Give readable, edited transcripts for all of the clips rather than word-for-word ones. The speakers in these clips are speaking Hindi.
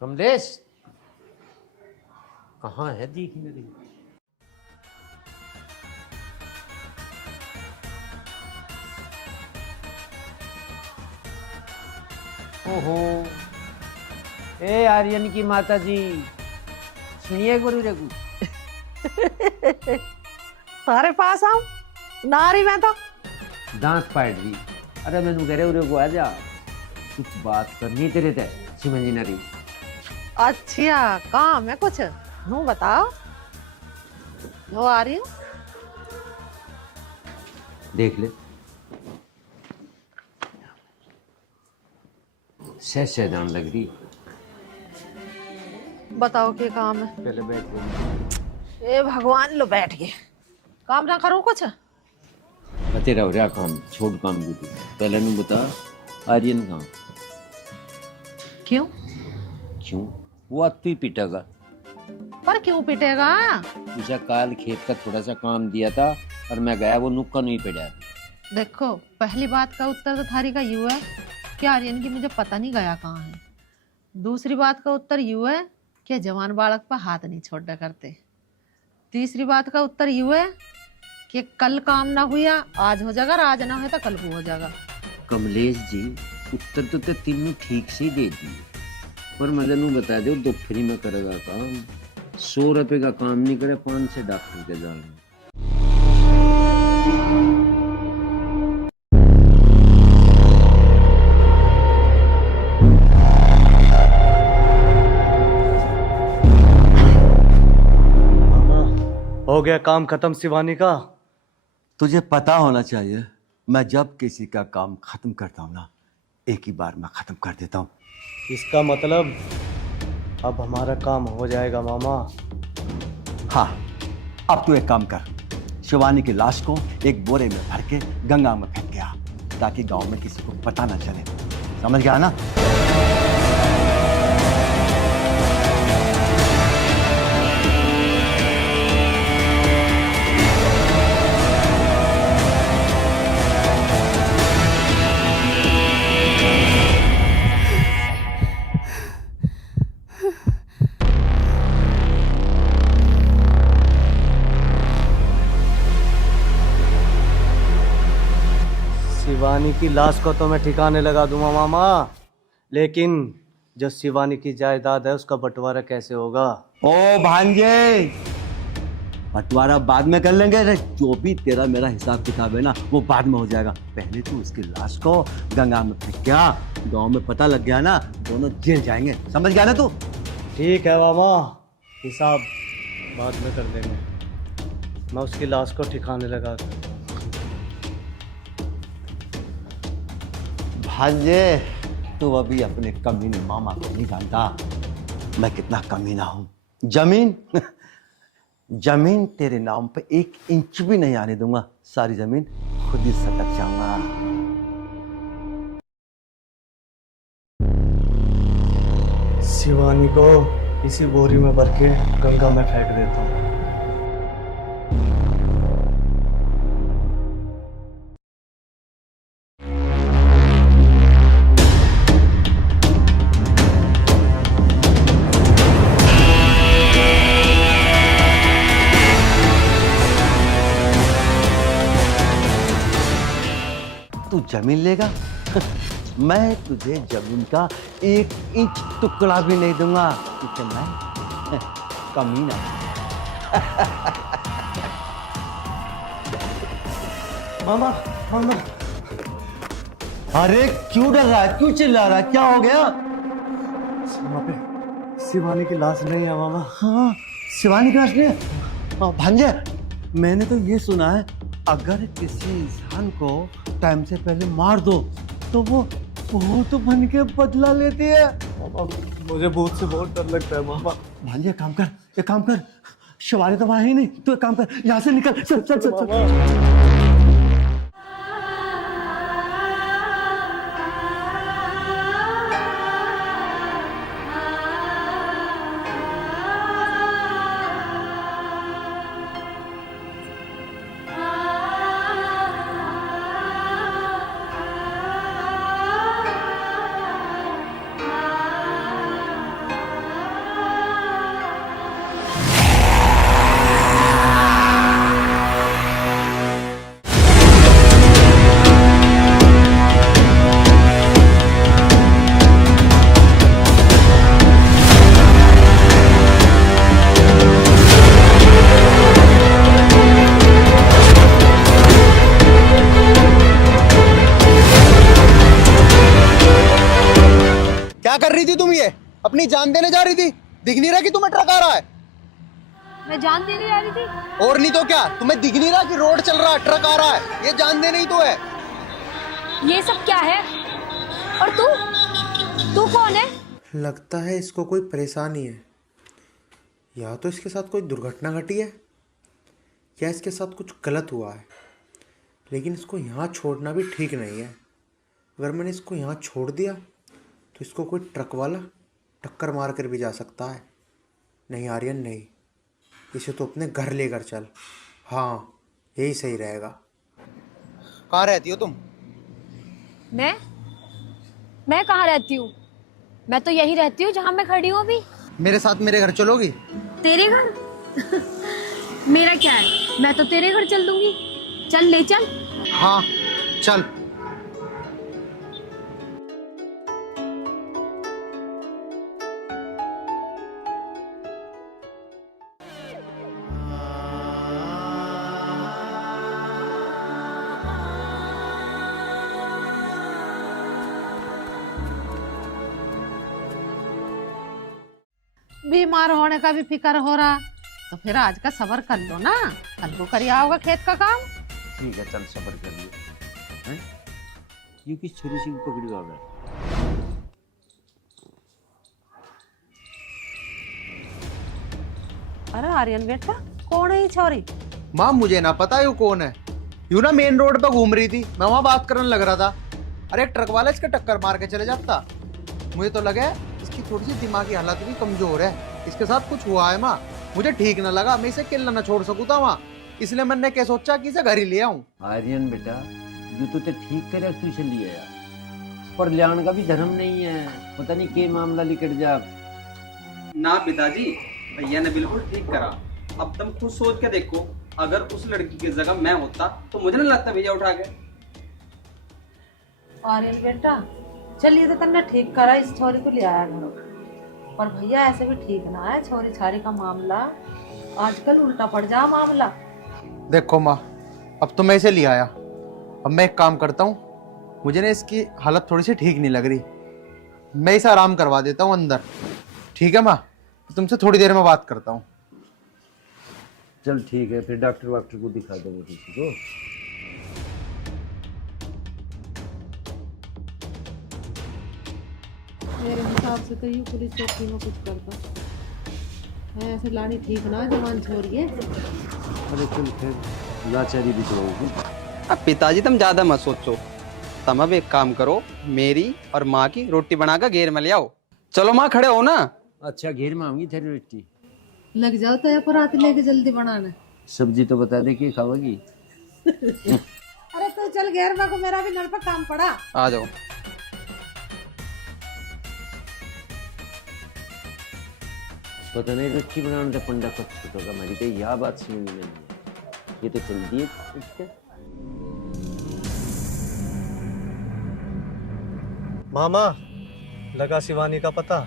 कमलेश कहाँ है? दिख नहीं रही। ओहो, ए आर्यन की माता जी, सुनिए गुरु रघु। तारे पास आऊं नारी मैं तो दांत पाट जी। अरे मैनू कह रहे उरे को आ जा, कुछ बात करनी तेरे ते समझ ना रही। अच्छा काम है कुछ? नू बताओ, लो आ रही हूँ। देख ले, सह जान लग रही। बताओ क्या काम है? पहले बैठ गई। ए भगवान, लो बैठ गए। काम ना करूँ कुछ? तेरा हो रहा काम, छोड़ काम की तू। पहले नू बता, आर्यन कहाँ? क्यों? क्यों? वो अब तू ही पीटेगा। पर क्यों पिटेगा? उसे काल खेत का थोड़ा सा काम दिया था और मैं गया, वो नुक्का नहीं पड़ा। देखो, पहली बात का उत्तर तो थारी का यू है कि आर्यन की मुझे पता नहीं गया कहाँ है। दूसरी बात का उत्तर यू है कि जवान बालक पर हाथ नहीं छोड़ा करते। तीसरी बात का उत्तर यू है कि कल काम ना हुआ आज हो जाएगा, आज ना हो तो कल को हो जाएगा। कमलेश जी, उत्तर तो तीनों ठीक से ही दे दिए, पर मदन नू बता दो दो फ्री में करेगा काम। 100 रुपए का काम नहीं करे, 5 से डॉक्टर के जाल में। हो गया काम खत्म शिवानी का। तुझे पता होना चाहिए, मैं जब किसी का काम खत्म करता हूँ ना, एक ही बार में खत्म कर देता हूँ। इसका मतलब अब हमारा काम हो जाएगा मामा। हाँ, अब तू एक काम कर, शिवानी की लाश को एक बोरे में भर के गंगा में फेंक के आ, ताकि गांव में किसी को पता ना चले। समझ गया ना? शिवानी की लाश को तो मैं ठिकाने लगा दूंगा मामा, लेकिन जो शिवानी की जायदाद है उसका बंटवारा कैसे होगा? ओ भांजे, बंटवारा बाद में कर लेंगे। अरे जो भी तेरा मेरा हिसाब किताब है ना, वो बाद में हो जाएगा। पहले तू उसकी लाश को गंगा में फेंक के आ। गाँव में पता लग गया ना, दोनों जेल जाएंगे। समझ गया ना तू? ठीक है मामा, हिसाब बाद में कर देंगे। मैं उसकी लाश को ठिकाने लगा दूं। भांजे, तू अभी अपने कमीने मामा को नहीं जानता, मैं कितना कमीना हूं। जमीन जमीन तेरे नाम पे 1 इंच भी नहीं आने दूंगा। सारी जमीन खुद ही सटक जाऊंगा। शिवानी को इसी बोरी में भर के गंगा में फेंक देता हूँ। तू जमीन लेगा? मैं तुझे जमीन का 1 इंच टुकड़ा भी नहीं दूंगा, क्योंकि मैं कमीना। मामा मामा, अरे क्यों डर रहा है, क्यों चिल्ला रहा है, क्या हो गया? वहाँ पे शिवानी की लाश नहीं है मामा। हाँ, शिवानी का असली है। भांजे, मैंने तो ये सुना है, अगर किसी इंसान को टाइम से पहले मार दो तो वो भूत बन के बदला लेती है। मामा, मुझे भूत से बहुत डर लगता है मामा। भांजे, एक काम कर, शिवानी तो वहां ही नहीं, तू एक काम कर, यहाँ से निकल। चल चल चल, चल। अपनी जान देने जा रही थी, दिख नहीं रहा कि तुम्हें ट्रक आ रहा है? मैं जान देने जा रही थी। और नहीं तो क्या, तुम्हें दिख नहीं रहा कि रोड चल रहा है, ट्रक आ रहा है? ये जान देने ही तो है। ये सब क्या है? और तू कौन है? लगता है इसको कोई परेशानी है, या तो इसके साथ कोई दुर्घटना घटी है या इसके साथ कुछ गलत हुआ है। लेकिन इसको यहाँ छोड़ना भी ठीक नहीं है। अगर मैंने इसको यहाँ छोड़ दिया तो इसको कोई ट्रक वाला टक्कर मार कर भी जा सकता है। नहीं आर्यन नहीं, इसे तो अपने घर लेकर चल। हाँ, यही सही रहेगा। कहाँ रहती हो तुम? मैं कहाँ रहती हूँ? मैं तो यही रहती हूँ जहाँ मैं खड़ी हूँ अभी। मेरे साथ मेरे घर चलोगी? तेरे घर? मेरा क्या है, मैं तो तेरे घर चल दूंगी। चल, ले चल। हाँ चल। बीमार होने का भी फिक्र हो रहा तो फिर आज का सब्र कर लो ना, कल को कर आओगे खेत का काम। ठीक है, चल सब्र कर लियो। हैं? ये किस छोरी सी पकड़ी हुआ है? अरे आर्यन बेटा, कौन है ये छोरी? माँ मुझे ना पता है वो कौन है। यूं ना मेन रोड पे घूम रही थी, मैं वहां बात करने लग रहा था। अरे एक ट्रक वाला इसका टक्कर मार के चले जाता। मुझे तो लगा इसकी थोड़ी सी दिमागी हालत भी कमजोर है, इसके साथ कुछ हुआ है माँ। मुझे ठीक ना लगा, मैं इसे अकेला ना छोड़ सकूं था वहाँ, इसलिए मैंने क्या सोचा कि इसे घर ही ले आऊं। आर्यन बेटा, ये तो ते ठीक करे तू इसे लिए यार, पर लियान का भी धर्म नहीं है। पता नहीं क्या मामला लिकट जा। ना पिताजी, भैया ने बिल्कुल ठीक करा। अब तुम खुद सोच के देखो, अगर उस लड़की की जगह मैं होता तो मुझे नहीं लगता भैया उठा के। आर्यन बेटा, चलिए तो तुमने ठीक करा, इस छोरी को ले आया घर। पर भैया ऐसे भी ठीक ना है, छोरी छारी का मामला आजकल उल्टा पड़ जा मामला। देखो माँ, अब तो मैं इसे ले आया। अब मैं एक काम करता हूँ, मुझे ना इसकी हालत थोड़ी सी ठीक नहीं लग रही, मैं इसे आराम करवा देता हूँ अंदर। ठीक है माँ, तुमसे थोड़ी देर में बात करता हूँ। चल ठीक है, फिर डॉक्टर को दिखा दो किसी को। मेरे हिसाब से तो ये पुलिस चौकी में कुछ करता है, ऐसे लानी ठीक ना, जवान छोड़िए। अरे चल फिर लाचारी भी तो होगी। अब पिताजी तुम ज्यादा मत सोचो, तुम अब एक काम करो, मेरी और माँ की रोटी बनाकर घेर में ले आओ। चलो माँ, खड़े हो ना। अच्छा, घेर में आऊंगी तेरी रोटी। लग जाओ तो परात लेके जल्दी बनाना। सब्जी तो बता दे कि खाओगी। अरे तो चल घेर में को, मेरा भी नल पर काम पड़ा। आ जाओ। पता नहीं रोटी बनाने का पंडा कब छूट होगा, मेरी तो यह बात समझ में नहीं है। ये तो चल दिए उसके। मामा, लगा शिवानी का पता?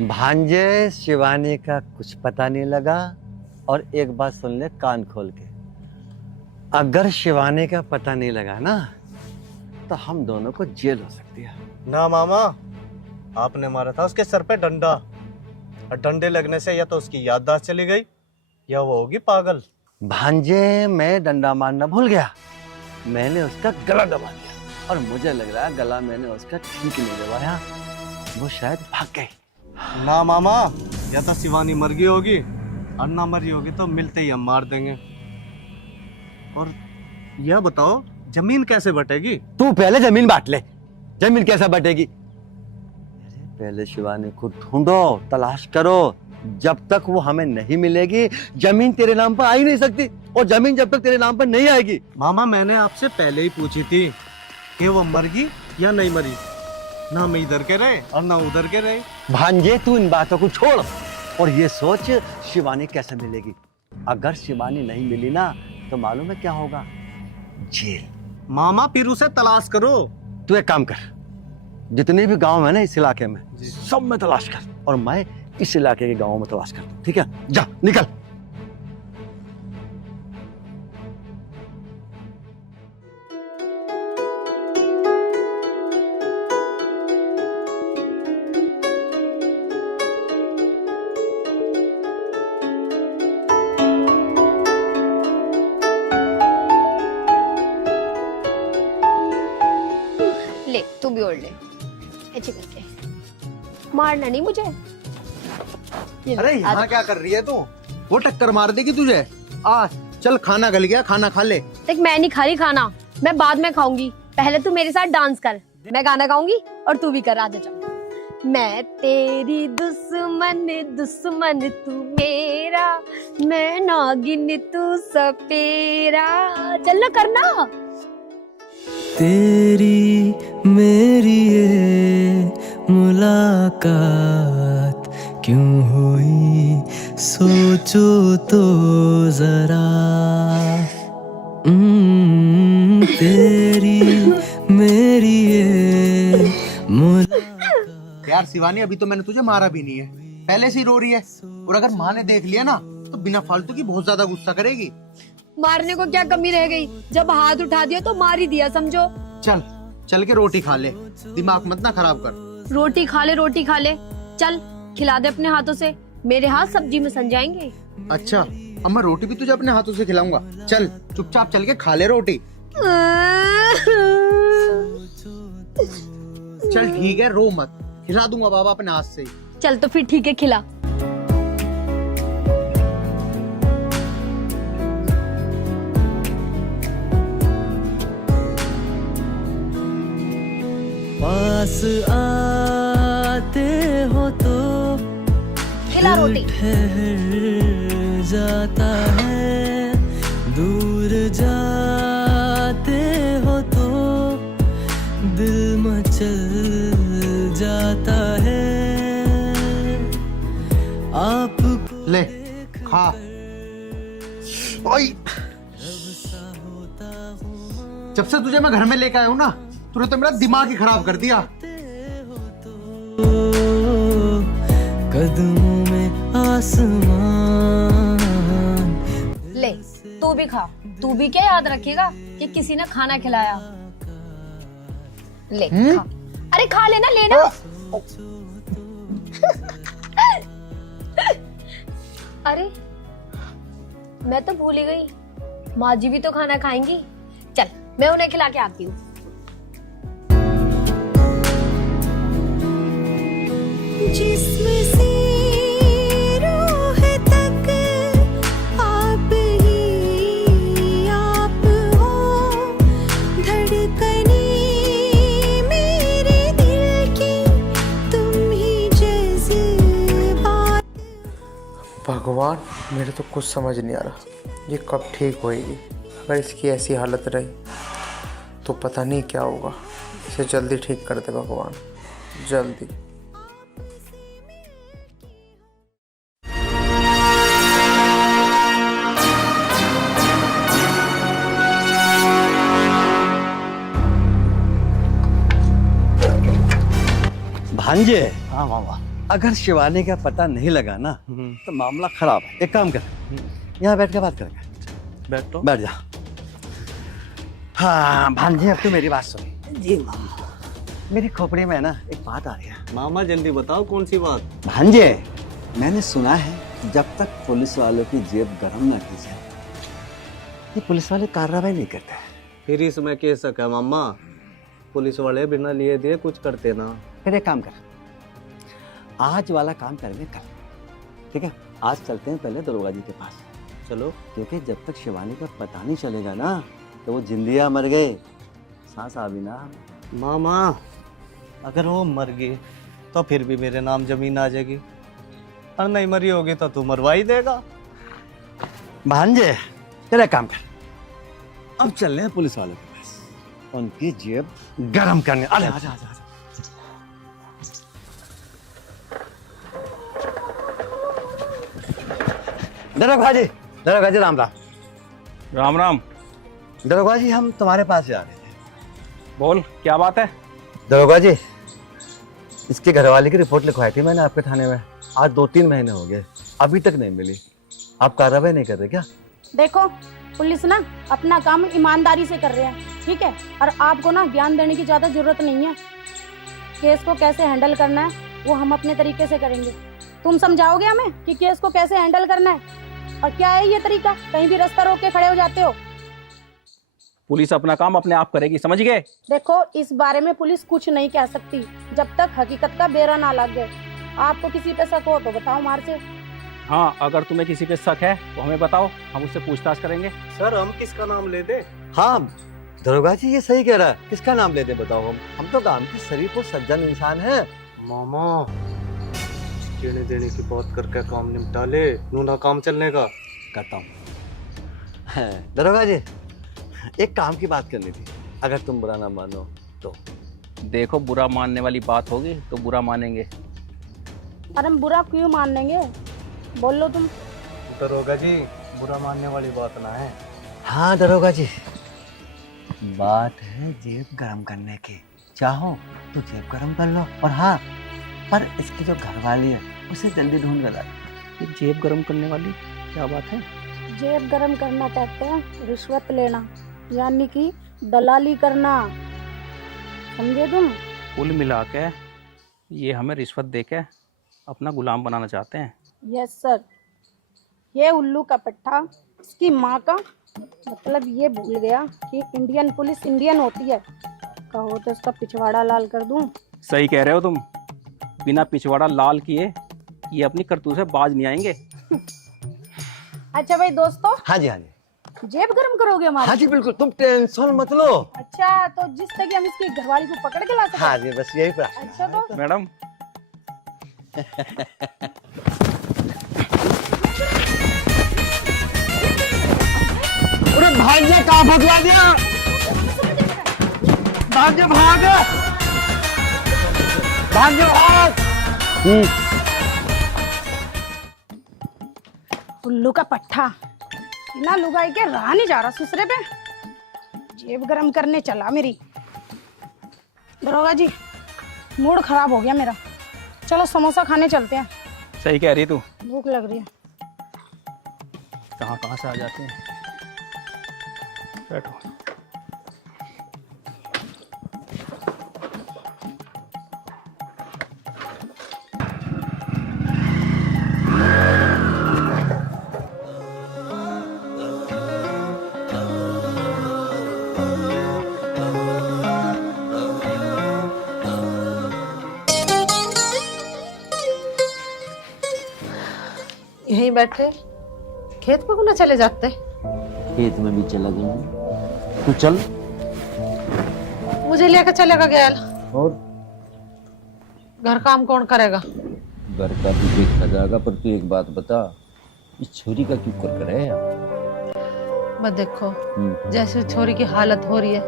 भांजे, शिवानी का कुछ पता नहीं लगा। और एक बात सुन ले कान खोल के, अगर शिवानी का पता नहीं लगा ना तो हम दोनों को जेल हो सकती है। ना मामा, आपने मारा था उसके सर पे डंडा, और डंडे लगने से या तो उसकी याददाश्त चली गई या वो होगी पागल। भांजे, मैं डंडा मारना भूल गया, मैंने उसका गला दबा दिया, और मुझे लग रहा है गला मैंने उसका ठीक नहीं दबाया, वो शायद भाग गई। ना मामा, या तो शिवानी मर गई होगी, और ना मरी होगी तो मिलते ही हम मार देंगे। और यह बताओ, जमीन कैसे बटेगी? तू पहले जमीन बांट ले, जमीन कैसे बटेगी? अरे पहले शिवानी को ढूंढो, तलाश करो, जब तक वो हमें नहीं मिलेगी जमीन तेरे नाम पर आ ही नहीं सकती, और जमीन जब तक तेरे नाम पर नहीं आएगी। मामा, मैंने आपसे पहले ही पूछी थी कि वो मर गई या नहीं मरी, ना मैं इधर के रहे और ना उधर के रहे। भांजे, तू इन बातों को छोड़ और ये सोच शिवानी कैसे मिलेगी। अगर शिवानी नहीं मिली ना तो मालूम है क्या होगा? जेल। मामा, फिर उसे तलाश करो। तू एक काम कर, जितने भी गांव है ना इस इलाके में, सब में तलाश कर, और मैं इस इलाके के गांवों में तलाश करता हूं। ठीक है, जा निकल। ले तू भी ओढ़ ले, ऐसे करके। मारना नहीं मुझे। ये ले, अरे आ यहाँ जा। क्या कर रही है तू? वो टक्कर मार देगी तुझे। आ चल, खाना गल गया, खाना खा ले। देख मैं नहीं खा रही खाना, मैं बाद में खाऊंगी। पहले तू मेरे साथ डांस कर, मैं गाना गाऊंगी और तू भी कर। आजा चल। मैं तेरी दुश्मन दुश्मन तू मेरा, मैं नागिन तू सपेरा। चल ना करना। तेरी मेरी ये मुलाकात क्यों हुई सोचो तो जरा। तेरी मेरी ये मुलाकात। यार शिवानी, अभी तो मैंने तुझे मारा भी नहीं है, पहले से ही रो रही है। और अगर माँ ने देख लिया ना तो बिना फालतू की बहुत ज्यादा गुस्सा करेगी। मारने को क्या कमी रह गई? जब हाथ उठा दिया तो मार ही दिया, समझो। चल चल के रोटी खा ले, दिमाग मत ना खराब कर। रोटी खा ले, रोटी खा ले। चल खिला दे अपने हाथों से, मेरे हाथ सब्जी में सन जाएंगे। अच्छा, अब मैं रोटी भी तुझे अपने हाथों से खिलाऊंगा। चल चुपचाप चल के खा ले रोटी। चल ठीक है, रो मत, खिला दूंगा बाबा अपने हाथ से ही। चल तो फिर ठीक है, खिला। पास आते हो तो खिला रोटी। ठहर जाता है, दूर जाते हो तो दिल मचल जाता है। आपको ले खा। ओए, जब से तुझे मैं घर में लेके आया हूँ ना, तूने तो मेरा दिमाग ही खराब कर दिया। कदमों में आसमान। ले तू भी खा। तू भी क्या याद रखेगा कि किसी ने खाना खिलाया? ले खा। अरे खा लेना, लेना। अरे मैं तो भूल ही गई, माँ जी भी तो खाना खाएंगी। चल मैं उन्हें खिला के आती हूँ। जिस्म से रूह तक आप ही आप हो, धड़कने मेरे दिल की तुम ही जज्बात। भगवान, मेरे तो कुछ समझ नहीं आ रहा, ये कब ठीक होएगी। अगर इसकी ऐसी हालत रही तो पता नहीं क्या होगा। इसे जल्दी ठीक कर दे भगवान, जल्दी। भांजे। हाँ मामा, अगर शिवानी का पता नहीं लगा ना तो मामला खराब है। एक काम कर, यहाँ बैठ के बात करेंगे। बैठो। बैठ जा। हाँ भांजे, अब तो मेरी बात सुन। जी मामा, मेरी खोपड़ी में ना एक बात आ रही है। मामा जल्दी बताओ, कौन सी बात? भांजे, मैंने सुना है जब तक पुलिस वालों की जेब गर्म ना की जाए, ये पुलिस वाले कार्रवाई नहीं करते। फिर इसमें कह सका मामा, पुलिस वाले बिना लिए दिए कुछ करते ना। फिर एक काम कर, आज वाला काम करेंगे कल, ठीक है? आज चलते हैं पहले दरोगा जी के पास। चलो। क्योंकि जब तक शिवानी का पता नहीं चलेगा ना तो वो जिंदिया मर गए, सांस आ भी ना। मामा अगर वो मर गई तो फिर भी मेरे नाम जमीन आ जाएगी, और नहीं मरी होगी तो तू मरवा ही देगा। भांजे, तेरा काम कर, अब चल रहे हैं पुलिस वालों के पास, उनकी जेब गरम करने। अरे आजा आजा आजा। दरोगा जी, दरोगा जी, राम राम। राम राम। दरोगा जी, हम तुम्हारे पास जा रहे थे। बोल, क्या बात है? दरोगा जी, इसके घरवाले की रिपोर्ट लिखवाई थी मैंने आपके थाने में, आज 2-3 महीने हो गए, अभी तक नहीं मिली। आप कार्रवाई नहीं कर रहे क्या? देखो, पुलिस ना अपना काम ईमानदारी से कर रहे हैं, ठीक है? और आपको ना ज्ञान देने की ज्यादा जरूरत नहीं है। केस को कैसे हैंडल करना है वो हम अपने तरीके से करेंगे। तुम समझाओगे हमें कि केस को कैसे हैंडल करना है? और क्या है ये तरीका? कहीं भी रास्ता रोक के खड़े हो जाते हो। पुलिस अपना काम अपने आप करेगी, समझ गए? देखो, इस बारे में पुलिस कुछ नहीं कह सकती जब तक हकीकत का बेरा ना लग गए। आपको किसी पे शक हो तो बताओ मार से। हाँ, अगर तुम्हें किसी पे शक है तो हमें बताओ, हम उससे पूछताछ करेंगे। सर हम किसका नाम ले दे? हाँ दरोगा जी ये सही कह रहा है, किसका नाम लेते बताओ? हम तो गांव के शरीफ और सज्जन इंसान हैं। मामा देने देने की बात करके काम निपटा ले, नू ना काम चलने का। करता हूँ। दरोगा जी एक काम की बात करनी थी, अगर तुम बुरा ना मानो तो। देखो, बुरा मानने वाली बात होगी तो बुरा मानेंगे। अरे हम बुरा क्यों मान लेंगे, बोल लो तुम। दरोगा जी बुरा मानने वाली बात ना है। हाँ दरोगा जी, बात है जेब गरम करने की। चाहो तो जेब गरम कर लो, और हाँ पर इसकी जो घरवाली है उसे जल्दी ढूंढ कर ला। ये जेब गरम करने वाली क्या बात है? जेब गरम करना कहते हैं रिश्वत लेना, यानी कि दलाली करना, समझे तुम? कुल मिला के ये हमें रिश्वत देके अपना गुलाम बनाना चाहते हैं। Yes sir. ये उल्लू का पट्टा इसकी माँ का मतलब ये भूल गया कि इंडियन पुलिस इंडियन होती है। कहो तो इसका पिछवाड़ा लाल कर दूं। सही कह रहे हो तुम, बिना पिछवाड़ा लाल किए ये अपनी करतूत से बाज नहीं आएंगे। अच्छा भाई दोस्तों, हाँ जी हाँ जी, जेब गरम करोगे हमारी? हाँ जी बिल्कुल, तुम टेंशन मत लो। अच्छा, तो जिस तक हम इसकी घरवाली को पकड़ के ला सकें? हाँ जी बस यही प्रार्थना। अच्छा तो मैडम अरे भाग्य कहाँ भगवा दिया, भाग्य भाग, भाग्य भाग। उल्लू का पट्टा बिना लुगाई के रहा नहीं जा रहा ससुरे पे, जेब गरम करने चला मेरी। दरोगा जी मूड खराब हो गया मेरा, चलो समोसा खाने चलते हैं। सही कह रही तू, भूख लग रही है। कहाँ कहाँ से आ जाते हैं। बैठो। यहीं बैठे खेत पे क्यों ना चले जाते? खेत में भी चला जाऊंगा, तू चल। मुझे लेकर चलेगा गैल, और घर काम कौन करेगा? घर का भी देखा जाएगा, पर तू एक बात बता, इस छोरी का क्यों कर रहा है यार? मैं देखो जैसे छोरी की हालत हो रही है,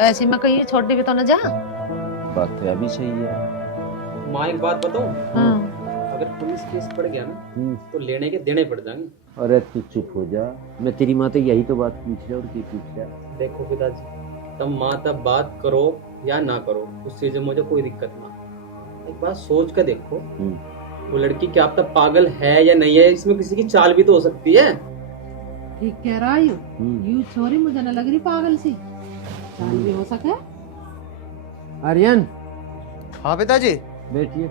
ऐसी मैं कहीं छोटी भी तो न जा। बात तो अभी सही है। माँ एक बात बताऊं, हाँ। अगर पुलिस केस पड़ गया ना तो लेने के देने पड़ जाएंगे। अरे तू चुप हो जा, मैं तेरी माँ तो यही तो बात पूछ रहा और क्या पूछ रहा। देखो पिताजी, तब माँ तब बात करो या ना करो, उस चीज में मुझे कोई दिक्कत ना। एक बात सोच कर देखो, वो लड़की क्या अब तक पागल है या नहीं है, इसमें किसी की चाल भी तो हो सकती है। ठीक कह रहा है यू छोरी मुझे न लग रही पागल सी, चाल भी हो सके। आर्यन। हाँ पिताजी। बैठिए।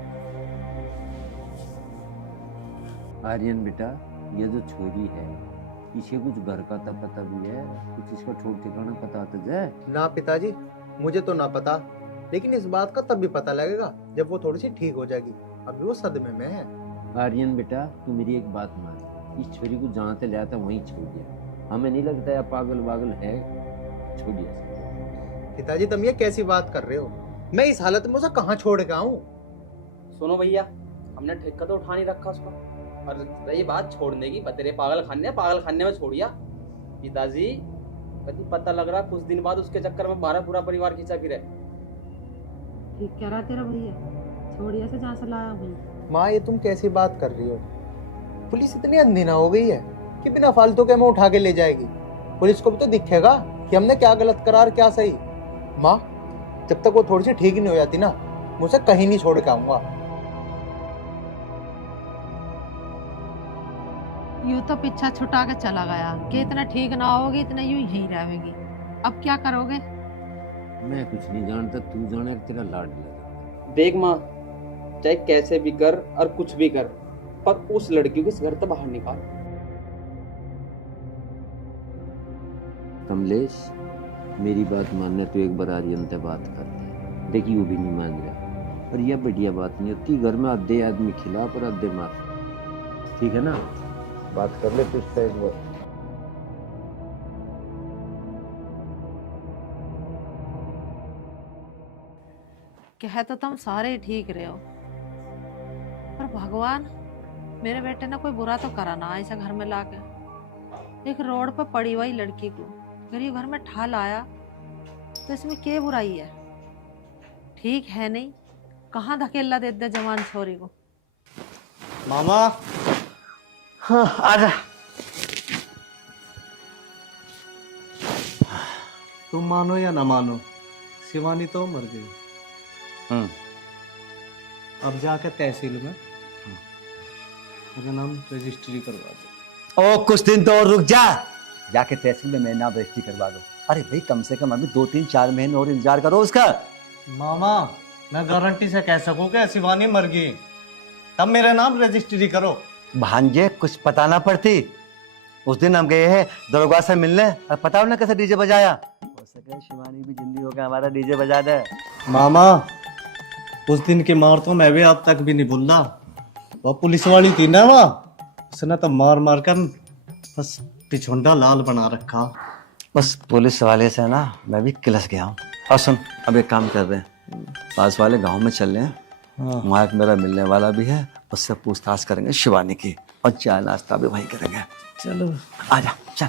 आर्यन बेटा, ये जो छोरी है इसे कुछ घर का तो पता भी है, कुछ इसका ठोक ठिकाना पता तो है? ना पिताजी, मुझे तो ना पता, लेकिन इस बात का तब भी पता लगेगा जब वो थोड़ी सी ठीक हो जाएगी, अभी वो सदमे में है। आर्यन बेटा, तू मेरी एक बात मान, इस छोरी को जहाँ से लाया था वहीं छोड़ दिया। हमें नहीं लगता है पागल वागल है, छोड़ दिया। पिताजी तुम ये कैसी बात कर रहे हो? मैं इस हालत में उसे कहाँ छोड़ के आऊं? सुनो भैया, हमने ठेका तो उठा नहीं रखा उसका, और रही बात छोड़ने की, तेरे पागल खाने में छोड़ दिया। पिताजी कभी पता लग रहा कुछ दिन बाद उसके चक्कर में हमारा पूरा परिवार खींचा फिरे। ठीक कह रहा तेरा भैया, छोड़िया से जहाँ से लाया हूँ। माँ ये तुम कैसी बात कर रही हो? पुलिस इतनी अंधी ना हो गई है कि बिना फालतू के में उठा के ले जाएगी। पुलिस को भी तो दिखेगा कि हमने क्या गलत करा और क्या सही। माँ जब तक वो थोड़ी सी ठीक नहीं हो जाती ना, मुझे कहीं नहीं छोड़ के आऊंगा। यूं तो पीछा छुटा के चला गया कि इतना ठीक ना होगी, इतना यूं यहीं रहेगी। अब क्या करोगे? मैं कुछ नहीं जानता, तू जाने तेरा लाड लगा। देख माँ, चाहे कैसे भी कर और कुछ भी कर, पर उस लड़की को इस घर से बाहर निकाल। कमलेश, मेरी बात मानने तो एक बार आर्यन से बात करते हैं, देखिए वो भी नहीं मान रहा। और यह बढ़िया बात नहीं होती, घर में आधे आदमी खिलाफ और आधे मार। ठीक है ना, बात कर ले तो उसका एक बार। कह तो तुम सारे ही ठीक रहे हो, पर भगवान मेरे बेटे ने कोई बुरा तो करा ना ऐसा घर में लाके। एक रोड पर पड़ी हुई लड़की को गरीब घर में ठा लाया, तो इसमें क्या बुराई है? ठीक है नहीं, कहाँ धकेला दे दे जवान छोरी को। मामा हाँ आजा। तुम मानो या ना मानो, शिवानी तो मर गई। अब जाकर तहसील में मेरा नाम रजिस्ट्री करवा दो। ओ कुछ दिन तो और रुक जा, जाके तहसील में मेरा नाम रजिस्ट्री करवा दो। अरे भाई कम से कम अभी 2-3-4 महीने और इंतजार करो उसका। मामा मैं गारंटी से कह सकूं कि शिवानी मर गई, तब मेरा नाम रजिस्ट्री करो। भांजे कुछ पता ना पड़ती। उस दिन हम गए हैं दरोगा से मिलने, और पता हो ना कैसे डीजे बजाया। हो सके शिवानी भी जिंदी होकर हमारा डीजे बजा दे। मामा उस दिन की मार तो मैं भी अब तक भी नहीं भूल रहा। वो पुलिस वाली थी ना, वहाँ उसने तो मार मार कर बस पिछुंडा लाल बना रखा। बस पुलिस वाले से ना मैं भी किलस गया हूँ। और सुन, अब एक काम कर रहे हैं, पास वाले गांव में चल रहे हैं। वहाँ एक मेरा मिलने वाला भी है, उससे पूछताछ करेंगे शिवानी की, और चाय नाश्ता भी वहीं करेंगे। चलो आजा चल।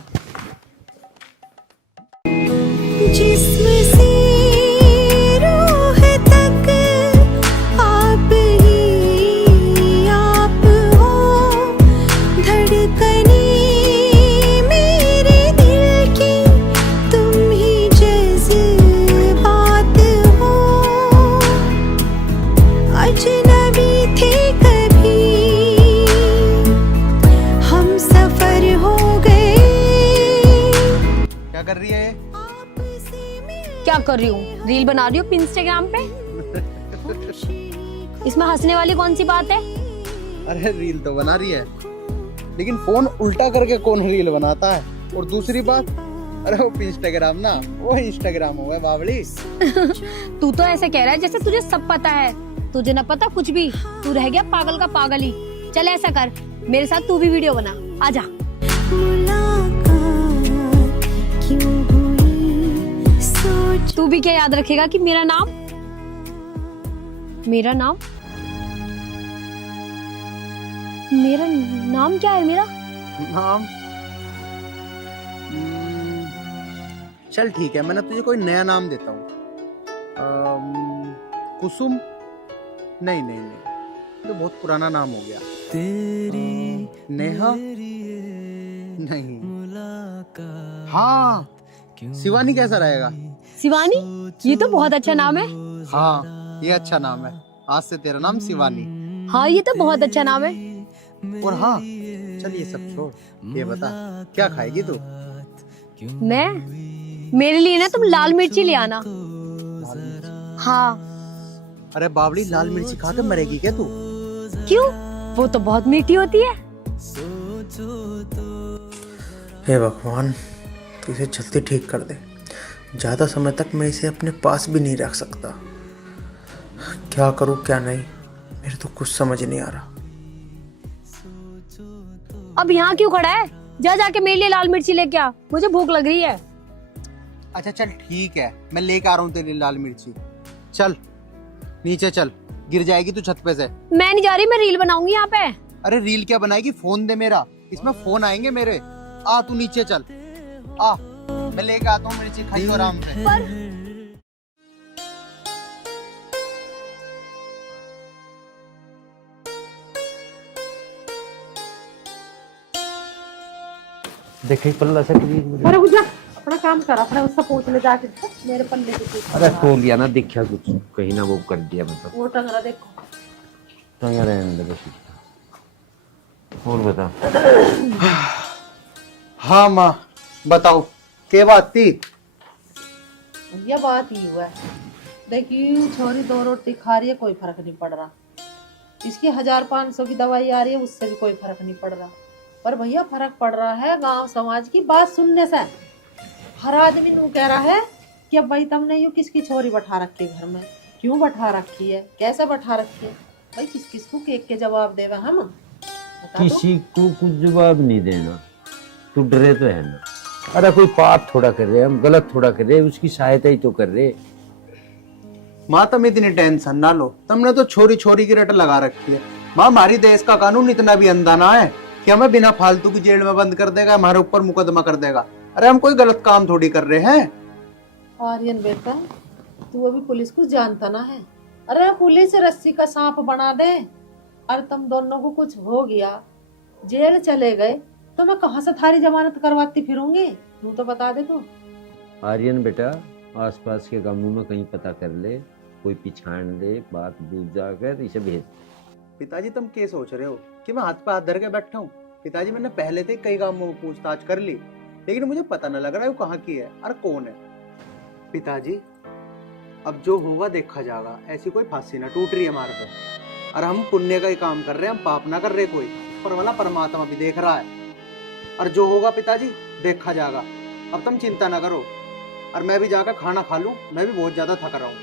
जिस्म से रूह तक आप ही आप हो, धड़कने मेरे दिल की तुम ही जज्बात हो। अजनबी थे कभी हम सफर हो गए। क्या कर रही है? क्या कर रही हूँ? रील बना रही हूँ इंस्टाग्राम पे। इसमें हंसने वाली कौन सी बात है? अरे रील तो बना रही है, लेकिन फोन उल्टा करके कौन रील बनाता है? और दूसरी बात, अरे वो इंस्टाग्राम ना, वो इंस्टाग्राम हुआ बावली। तू तो ऐसे कह रहा है जैसे तुझे सब पता है। तुझे ना पता कुछ भी, तू रह गया पागल का पागल ही। चल ऐसा कर, मेरे साथ तू भी वीडियो बना, आजा। क्यों हुई सोच। तू भी क्या याद रखेगा कि मेरा नाम मेरा नाम क्या है? मेरा नाम चल ठीक है, मैंने तुझे कोई नया नाम देता हूँ। कुसुम? नहीं नहीं नहीं, तो बहुत पुराना नाम हो गया। नेहा? नहीं। हाँ, शिवानी कैसा रहेगा? शिवानी? ये तो बहुत अच्छा नाम है। हाँ ये अच्छा नाम है, आज से तेरा नाम शिवानी। हाँ ये तो बहुत अच्छा नाम है। और हाँ चल ये सब छोड़, ये बता क्या खाएगी तू? मैं? मेरे लिए ना तुम लाल मिर्ची ले आना। हाँ। अरे बावली, लाल मिर्ची खा के मरेगी क्या तू? क्यों? वो तो बहुत मीठी होती है। हे भगवान, तू इसे जल्दी ठीक कर दे। ज़्यादा समय तक मैं इसे अपने पास भी नहीं रख सकता। क्या करूं क्या नहीं, मेरे तो कुछ समझ नहीं आ रहा। अब यहाँ क्यों खड़ा है? जा जाके मेरे लिए लाल मिर्ची लेके आ, मुझे भूख लग रही है। अच्छा चल ठीक है, मैं लेके आ रहा हूँ तेरे लिए लाल मिर्ची। चल नीचे चल, गिर जाएगी तू छत पे से। मैं नहीं जा रही, मैं रील बनाऊंगी यहाँ पे। अरे रील क्या बनाएगी, फोन दे मेरा, इसमें फोन आएंगे मेरे। आ तू नीचे चल, आ मैं लेके आता हूँ मिर्ची, खाइयो आराम से। पर देखिए पल्ला से अरे उजा अपना काम कर, अपना उससे पूछ ले जाके, मेरे पल्ले से पूछ। अरे खो गया ना, देखा कुछ कहीं ना वो कर दिया, मतलब वो टंगरा देखो। टंगा रहने दे बस। और बता। हाँ माँ बताओ, क्या बात थी? ये बात ही हुआ है, देखिए छोरी 2 रोटी खा रही है, कोई फर्क नहीं पड़ रहा। इसकी 1500 की दवाई आ रही है, उससे भी कोई फर्क नहीं पड़ रहा। पर भैया फर्क पड़ रहा है गांव समाज की बात सुनने से। हर आदमी नू कह रहा है कि अब भाई तुमने यूँ किसकी छोरी बैठा रखी है घर में, क्यों बैठा रखी है, कैसे बैठा रखी है? भाई किस किस को केक के जवाब देवे हम, बता दो। किसी को कुछ जवाब नहीं देना, तू डरे तो है ना। अरे कोई पाप थोड़ा कर रहे, हम गलत थोड़ा कर रहे, उसकी सहायता ही तो कर रहे। माँ तुम इतनी टेंशन ना लो, तुमने तो छोरी छोरी की रट लगा रखी है। माँ हमारी देश का कानून इतना भी अंधा ना है कि हमें बिना फालतू की जेल में बंद कर देगा, हमारे ऊपर मुकदमा कर देगा। अरे हम कोई गलत काम थोड़ी कर रहे हैं। आर्यन बेटा, तू अभी पुलिस को जानता ना है। अरे पुलिस रस्सी का सांप बना दे, अरे तुम दोनों को कुछ हो गया, जेल चले गए, तो मैं कहाँ से थारी जमानत करवाती फिरूंगी? तू तो बता दे। तू आर्यन बेटा, आसपास के गांवों में कहीं पता कर ले, कोई पिछाड़ ले, बात बूझ जाकर इसे भेज। पिताजी तुम क्या सोच रहे हो कि मैं हाथ पे हाथ धर के बैठा हूँ? पिताजी मैंने पहले से कई गांवों में पूछताछ कर ली, लेकिन मुझे पता न लग रहा है वो कहाँ की है और कौन है। पिताजी अब जो होगा देखा जाएगा, ऐसी कोई फांसी ना टूट रही है हमारे पे। और हम पुण्य का ही काम कर रहे हैं, हम पाप ना कर रहे कोई, पर वाला परमात्मा भी देख रहा है। और जो होगा पिताजी देखा जाएगा, अब तुम चिंता ना करो। और मैं भी जाकर खाना खा लूं, मैं भी बहुत ज्यादा थक रहा हूँ,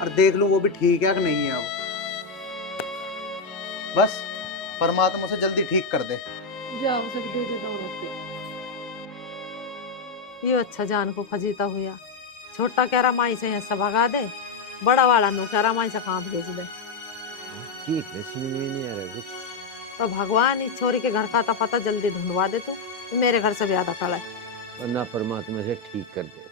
और देख लूं वो भी ठीक है कि नहीं है। बस परमात्मा से जल्दी ठीक कर दे। जाओ सब दे देता हूँ। ये अच्छा जान को फजीता हुआ, छोटा कह रहा माई से यहाँ से भगा दे, बड़ा वाला नो कह रहा माई से कहाँ भेज दे। ठीक है, समझ में नहीं आ रहा कुछ। तो भगवान इस छोरी के घर का पता जल्दी ढूंढवा दे, तो मेरे घर से ज्यादा खड़ा है। वरना परमात्मा से ठीक कर दे।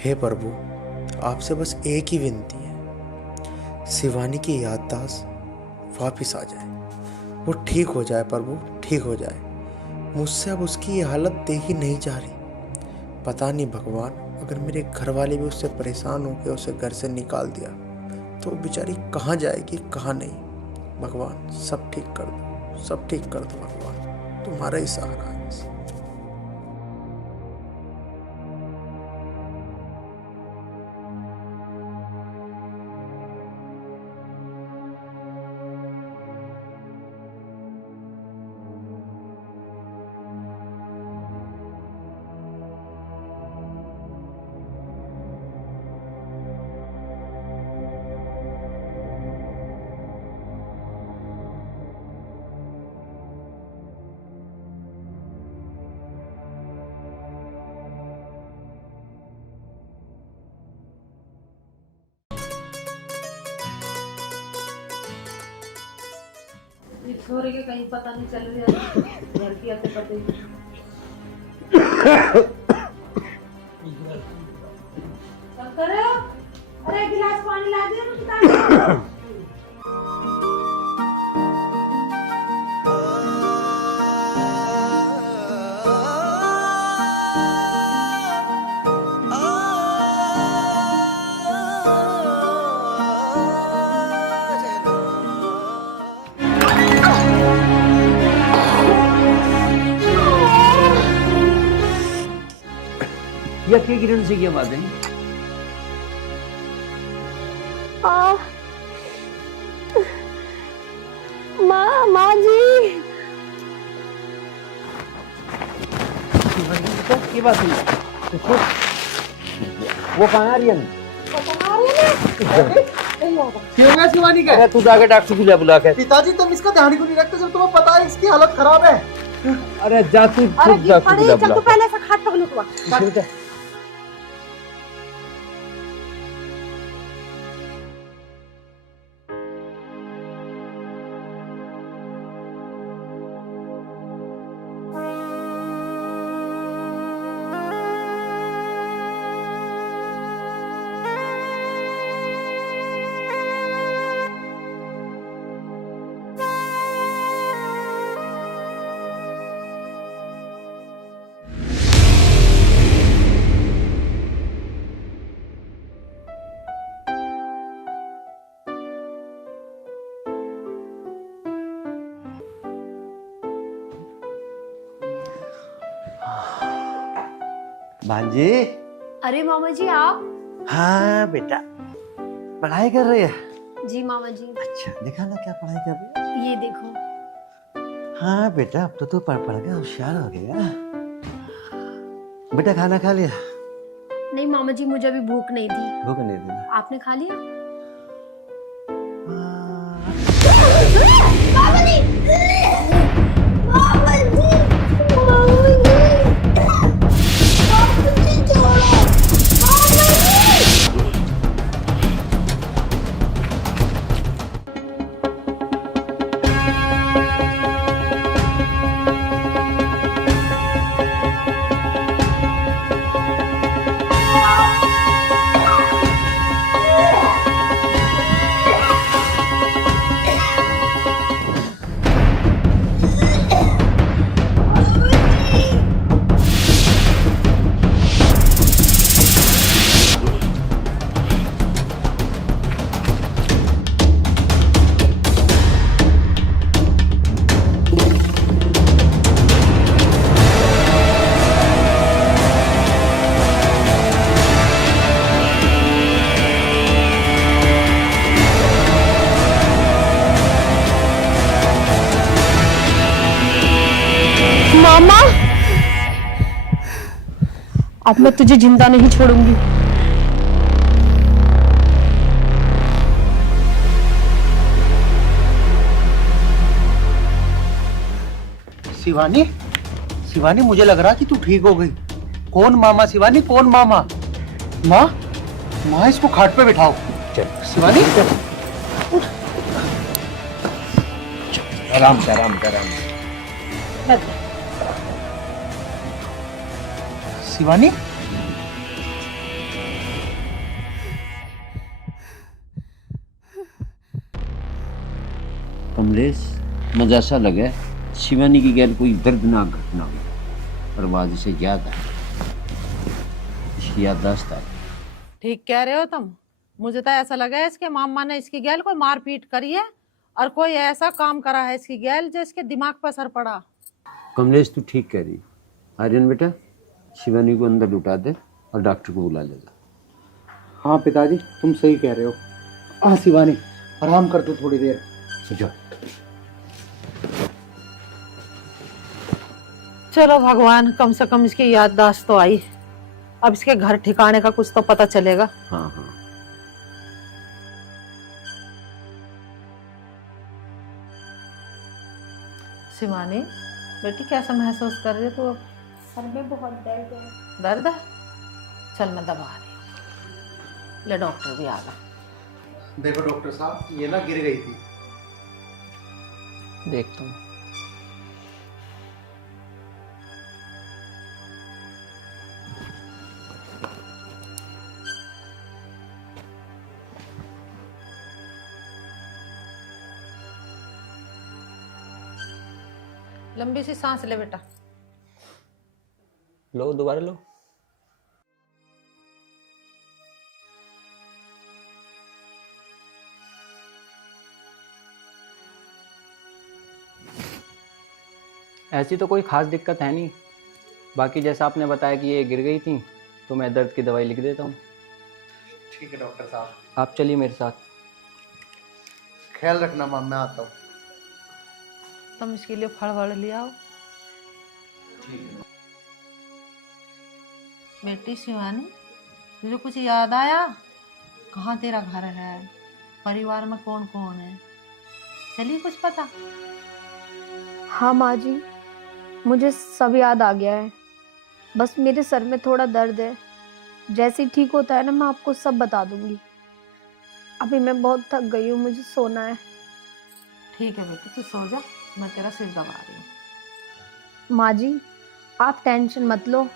हे प्रभु, आपसे बस एक ही विनती है, शिवानी की याददाश्त वापिस आ जाए, वो ठीक हो जाए प्रभु, ठीक हो जाए। मुझसे अब उसकी ये हालत देखी नहीं जा रही। पता नहीं भगवान, अगर मेरे घर वाले भी उससे परेशान होकर उसे घर से निकाल दिया तो बेचारी कहाँ जाएगी, कहाँ नहीं। भगवान सब ठीक कर दो, सब ठीक कर दो भगवान, तुम्हारा ही सहारा है। छोरे के कहीं पता नहीं चल रहा, घर की आते पते। शंकर, अरे गिलास पानी ला दे। या के किरण से क्या बात है? माँ जी, ये बात है। वो कहाँ है आर्यन? शिवानी का? अरे तू जाके डॉक्टर को बुला के। पिताजी तुम इसका ध्यान क्यों नहीं रखते जब तुम्हें पता है इसकी हालत खराब है? अरे जा तू डॉक्टर को चल तू पहले से खाट पकड़ लुटवा। भांजी। अरे मामा जी आप। हाँ बेटा, पढ़ाई कर रही है? जी मामा जी। अच्छा, दिखा ना क्या पढ़ाई कर रही है। ये देखो। हाँ बेटा, अब तो तू पढ़ पढ़ के होशियार हो गया। बेटा खाना खा लिया? नहीं मामा जी, मुझे अभी भूख नहीं थी। भूख नहीं थी? आपने खा लिया? मामा, अब मैं तुझे जिंदा नहीं छोड़ूंगी। शिवानी, शिवानी मुझे लग रहा कि तू ठीक हो गई। कौन मामा शिवानी, कौन मामा? माँ, माँ इसको खाट पे बिठाओ। शिवानी उठ। आराम से आराम से आराम से। शिवानी, कमलेश, मुझे ऐसा लगे शिवानी की गैर कोई दर्दनाक घटना हुई, पर बाद इसे याद है, इसकी याददाश्त है। ठीक कह रहे हो तुम। मुझे तो ऐसा लगा है इसके मामा ने इसकी गैल को मारपीट करी है और कोई ऐसा काम करा है इसकी गैल जो इसके दिमाग पर असर पड़ा। कमलेश तू ठीक कह रही। आर्यन बेटा, शिवानी को अंदर लुटा दे और डॉक्टर को बुला लेगा। हाँ पिताजी, तुम सही कह रहे हो। हाँ शिवानी, आराम कर तू थोड़ी देर। जाओ। चलो भगवान, कम से कम इसकी याददाश्त तो आई। अब इसके घर ठिकाने का कुछ तो पता चलेगा। हाँ हाँ। शिवानी बेटी, कैसा महसूस कर रही है तू अब? सर में बहुत दर्द है। दर्द है? चल मैं दबा रही हूँ। ले डॉक्टर भी आ गया। देखो डॉक्टर साहब, ये ना गिर गई थी। देखता हूँ। लंबी सी सांस ले बेटा। लो, दोबारा लो। ऐसी तो कोई खास दिक्कत है नहीं। बाकी जैसा आपने बताया कि ये गिर गई थी, तो मैं दर्द की दवाई लिख देता हूँ। ठीक है डॉक्टर साहब। आप चलिए मेरे साथ। ख्याल रखना मां, मैं आता हूँ। तुम इसके लिए फल वड़ ले आओ। बेटी शिवानी, तुझे कुछ याद आया? कहाँ तेरा घर है? परिवार में कौन कौन है? चलिए कुछ पता। हाँ माँ जी, मुझे सब याद आ गया है। बस मेरे सर में थोड़ा दर्द है। जैसे ही ठीक होता है ना, मैं आपको सब बता दूंगी। अभी मैं बहुत थक गई हूँ, मुझे सोना है। ठीक है बेटी, तू सो जा, मैं तेरा सिर दबा रही हूँ। माँ जी, आप टेंशन मत लो।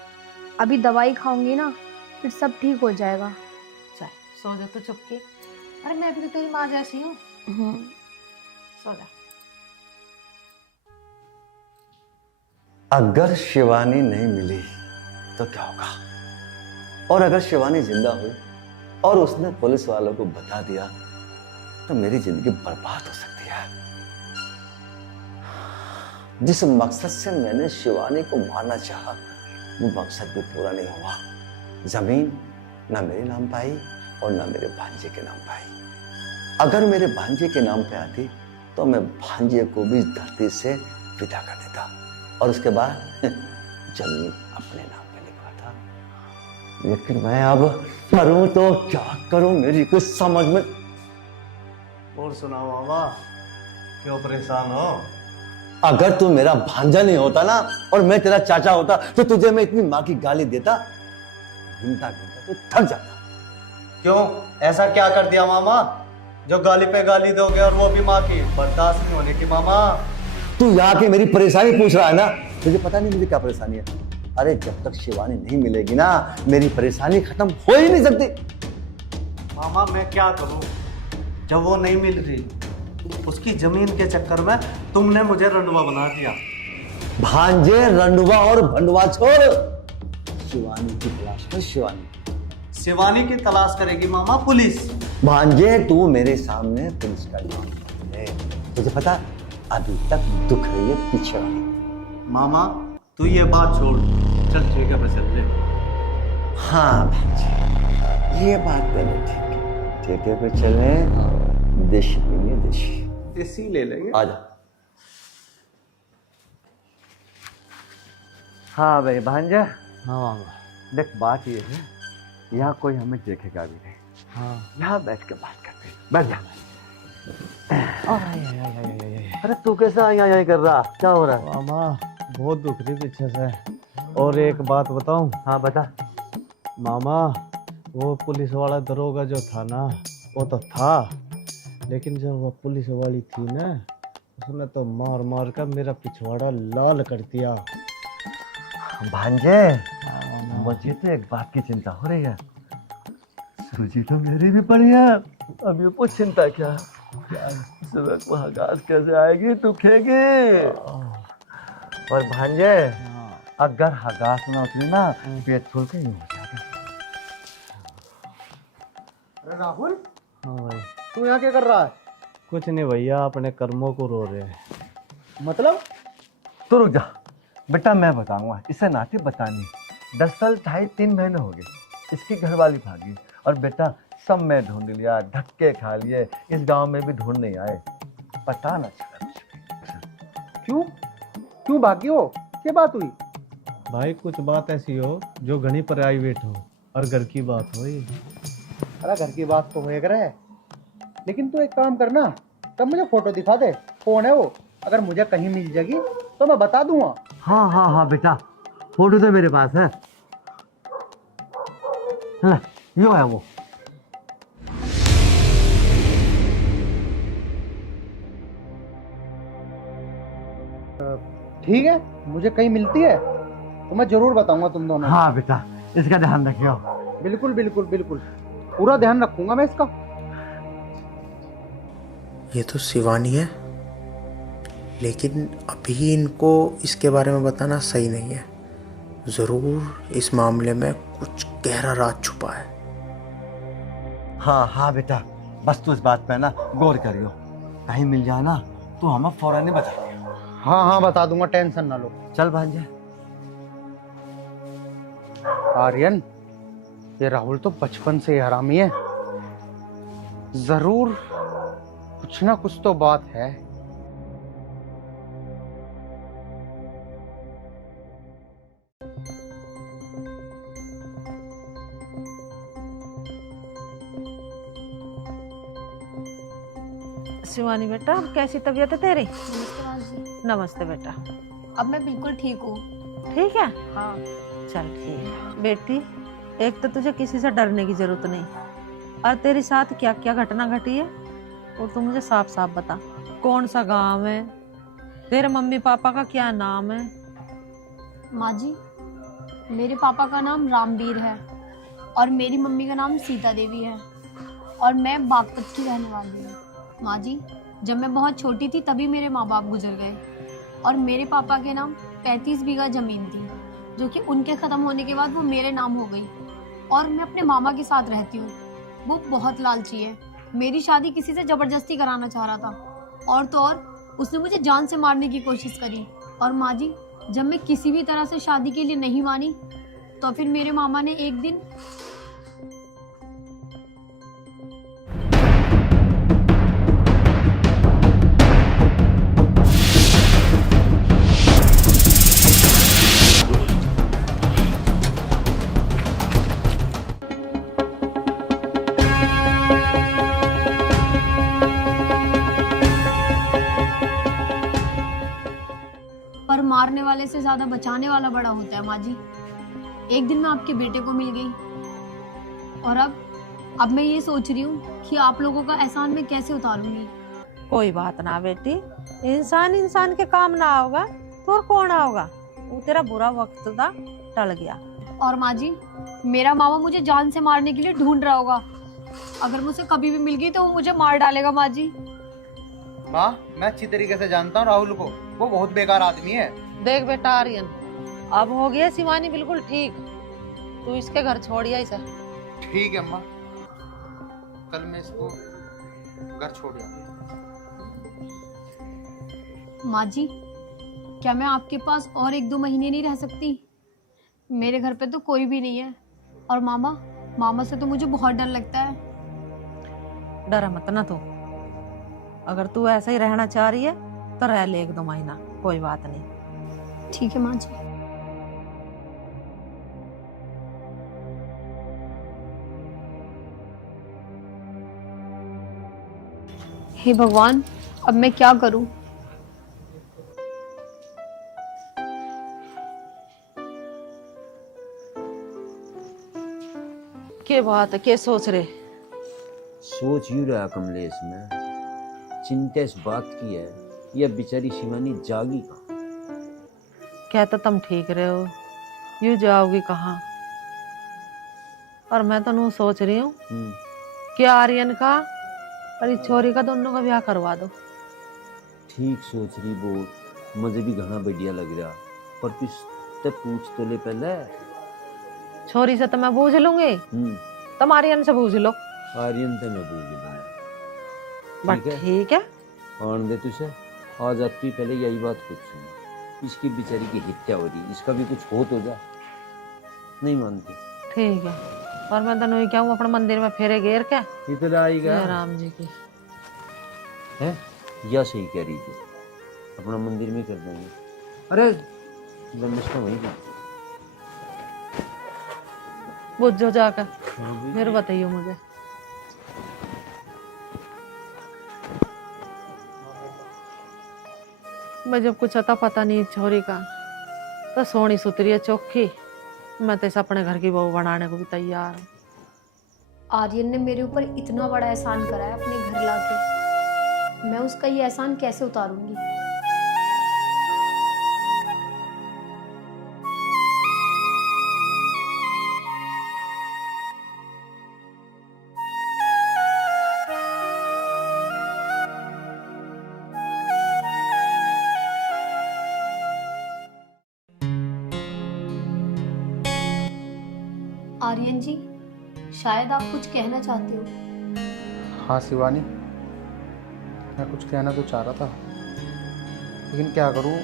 अभी दवाई खाऊंगी ना, फिर सब ठीक हो जाएगा। चल सो जा, तो चुपके। अरे मैं भी तो तेरी माँ जैसी हूँ। सो जा। अगर शिवानी नहीं मिली तो क्या होगा? और अगर शिवानी जिंदा हुई और उसने पुलिस वालों को बता दिया, तो मेरी जिंदगी बर्बाद हो सकती है। जिस मकसद से मैंने शिवानी को मारना चाहा, वो मकसद भी पूरा नहीं हुआ। जमीन ना मेरे नाम पे आई और ना मेरे भांजे के नाम पे आई। अगर मेरे भांजे के नाम पे आती तो मैं भांजे को भी इस धरती से विदा कर देता और उसके बाद जमीन अपने नाम पे लिखवाता। लेकिन मैं अब करूं तो क्या करूं, मेरी कुछ समझ में। और सुनाओ मामा, क्यों परेशान हो? अगर तू मेरा भांजा नहीं होता ना और मैं तेरा चाचा होता तो तुझे मैं इतनी माँ की गाली देता, घूमता घूमता तो थक जाता। क्यों, ऐसा क्या कर दिया मामा जो गाली पे गाली दोगे, और वो भी माँ की? बर्दाश्त नहीं होने की मामा। तू यहाँ की मेरी परेशानी पूछ रहा है ना, तुझे पता नहीं मुझे क्या परेशानी है। अरे जब तक शिवानी नहीं मिलेगी ना मेरी परेशानी खत्म हो ही नहीं सकती। मामा मैं क्या करूं, जब वो नहीं मिल रही, उसकी जमीन के चक्कर में तुमने मुझे रंडवा बना दिया। भांजे रंडवा और भंडवा छोड़, शिवानी की तलाश कर। शिवानी की तलाश करेगी मामा पुलिस। भांजे तू मेरे सामने पुलिस का नाम है, तुझे पता अभी तक दुख रही है पीछे वाली। मामा तू ये बात छोड़, चल ठेके पे चल ले। हाँ भांजे ये बात पहले ठीक है, ठेके पे चले, देशी लेंगे, देशी ले लेंगे। आजा। हाँ भाई भांजा। हाँ मामा। देख बात ये है, यहाँ कोई हमें देखेगा भी नहीं। हाँ यहाँ बैठ के बात करते हैं, बैठ जा। अरे तू कैसा यहाँ कर रहा, क्या हो रहा है? मामा बहुत दुख रही पीछे से। और एक बात बताऊं? हाँ बता। मामा वो पुलिस वाला दरोगा जो था ना, वो तो था, लेकिन जब वो पुलिस वाली थी ना, उसने तो मार मार कर मेरा पिछवाड़ा लाल कर दिया। भांजे मुझे तो एक बात की चिंता हो रही है। सूजी तो मेरी भी पड़ी है, अभी वो चिंता क्या? सुबह को हगास कैसे आएगी, तू खेगी? और भांजे अगर हगास ना उतरी ना, पेट फूल के यूं हो जाएगा। अरे राहुल, हाँ भाई। तू यहाँ क्या कर रहा है? कुछ नहीं भैया, अपने कर्मों को रो रहे हैं। मतलब? तो रुक जा बेटा, मैं बताऊंगा, इसे नाती बतानी। 10 साल 2.5-3 महीने हो गए, इसकी घरवाली भागी और बेटा सब मैं ढूंढ लिया, धक्के खा लिए, इस गांव में भी ढूंढ नहीं आए, पता ना चला कुछ भी। क्यों भागी हो, क्या बात हुई? भाई कुछ बात ऐसी हो जो घनी प्राइवेट हो, और घर की बात हो ये। अरे घर की बात तो हो रहा है, लेकिन तू एक काम करना, तब मुझे फोटो दिखा दे, कौन है वो। अगर मुझे कहीं मिल जाएगी तो मैं बता दूंगा। हाँ हाँ हाँ बेटा, फोटो तो मेरे पास है, यो है वो। ठीक है, मुझे कहीं मिलती है तो मैं जरूर बताऊंगा तुम दोनों। हाँ बेटा, इसका ध्यान रखियो। बिल्कुल बिल्कुल बिल्कुल, पूरा ध्यान रखूंगा मैं इसका। ये तो शिवानी है, लेकिन अभी इनको इसके बारे में बताना सही नहीं है। ज़रूर इस मामले में कुछ गहरा राज छुपा है। हाँ हाँ बेटा, बस तू इस बात पे ना गौर करियो, कहीं मिल जाए ना तो हमें फौरन ही बता दियो। हाँ हाँ बता दूंगा, टेंशन ना लो। चल भांजे। आर्यन, ये राहुल तो बचपन से ही हरामी है, जरूर कुछ ना कुछ तो बात है। शिवानी बेटा, कैसी तबीयत है तेरी? नमस्ते मासी। नमस्ते बेटा। अब मैं बिल्कुल ठीक हूँ। ठीक है? हाँ। चल ठीक है बेटी, एक तो तुझे किसी से डरने की जरूरत नहीं, और तेरे साथ क्या क्या घटना घटी है वो तू मुझे साफ साफ बता। कौन सा गांव है, तेरे मम्मी पापा का क्या नाम है? माँ जी, मेरे पापा का नाम रामवीर है और मेरी मम्मी का नाम सीता देवी है, और मैं बागपत की रहने वाली हूँ। माँ जी, जब मैं बहुत छोटी थी तभी मेरे माँ बाप गुजर गए, और मेरे पापा के नाम 35 बीघा जमीन थी, जो कि उनके ख़त्म होने के बाद वो मेरे नाम हो गई, और मैं अपने मामा के साथ रहती हूँ। वो बहुत लालची है, मेरी शादी किसी से ज़बरदस्ती कराना चाह रहा था, और तो और उसने मुझे जान से मारने की कोशिश करी। और माँ जी, जब मैं किसी भी तरह से शादी के लिए नहीं मानी तो फिर मेरे मामा ने एक दिन पर मारने वाले से ज्यादा बचाने वाला बड़ा होता है माँ जी। एक दिन मैं आपके बेटे को मिल गई और अब मैं ये सोच रही हूँ कि आप लोगों का एहसान मैं कैसे उतारूंगी। कोई बात ना बेटी, इंसान इंसान के काम ना होगा तो और कौन आओगा। वो तेरा बुरा वक्त था, टल गया। और माँ जी, मेरा मामा मुझे जान से मारने के लिए ढूंढ रहा होगा। अगर मुझसे कभी भी मिल गई तो वो मुझे मार डालेगा माँ जी। माँ, मैं अच्छी तरीके से जानता हूँ राहुल को, वो बहुत बेकार आदमी है। देख बेटा आर्यन, अब हो गया शिवानी बिल्कुल ठीक। तू इसके घर छोड़िया इसे। ठीक है अम्मा, कल मैं इसको घर छोड़ जाऊंगी। माँ जी, क्या मैं आपके पास और 1-2 महीने नहीं रह सकती? मेरे घर पे तो कोई भी नहीं है और मामा से तो मुझे बहुत डर लगता है। डर मत ना तू, अगर तू ऐसा ही रहना चाह रही है तो रह ले 1-2 महीना, कोई बात नहीं। ठीक है माँ जी। हे भगवान, अब मैं क्या करूं? के बात है, के सोच रहे? सोच यूं रहा कमलेश में, चिंता इस बात की है यह बेचारी शिवानी जागी कहाँ। क्या तो तुम ठीक रहे हो, यू जाओगी कहाँ? और मैं तो नू सोच रही हूँ कि आर्यन का और इस छोरी का दोनों का ब्याह करवा दो। ठीक सोच रही, बहुत मुझे भी घना बढ़िया लग रहा, पर तू पूछ तो ले पहले। छोरी से तो मैं पूछ लूंगी, तुम आर्यन से पूछ लो। आर्यन तो मैं पूछ लूंगा। बट ठीक है, आन दे तुझे आज आपकी पहले यही बात पूछूंगा। इसकी बेचारी की हत्या हो रही, इसका भी कुछ हो तो जा। नहीं मानती? ठीक है, और मैं तो नहीं क्या हूँ अपने मंदिर में फेरे घेर के इतना आएगा राम जी की है या सही कह रही थी, अपना मंदिर में कर देंगे। अरे रमेश का वही बात बुझ जो जाकर फिर बताइयो मुझे। मैं जब कुछ आता पता नहीं छोरी का, तो सोनी सुतरी है चौखी, मैं तो इसे अपने घर की बहू बनाने को भी तैयार हूँ। आर्यन ने मेरे ऊपर इतना बड़ा एहसान करा है अपने घर लाके, मैं उसका ये एहसान कैसे उतारूंगी? आर्यन जी, शायद आप कुछ कहना चाहते हो। हाँ शिवानी, मैं कुछ कहना तो चाह रहा था, लेकिन क्या करूँ,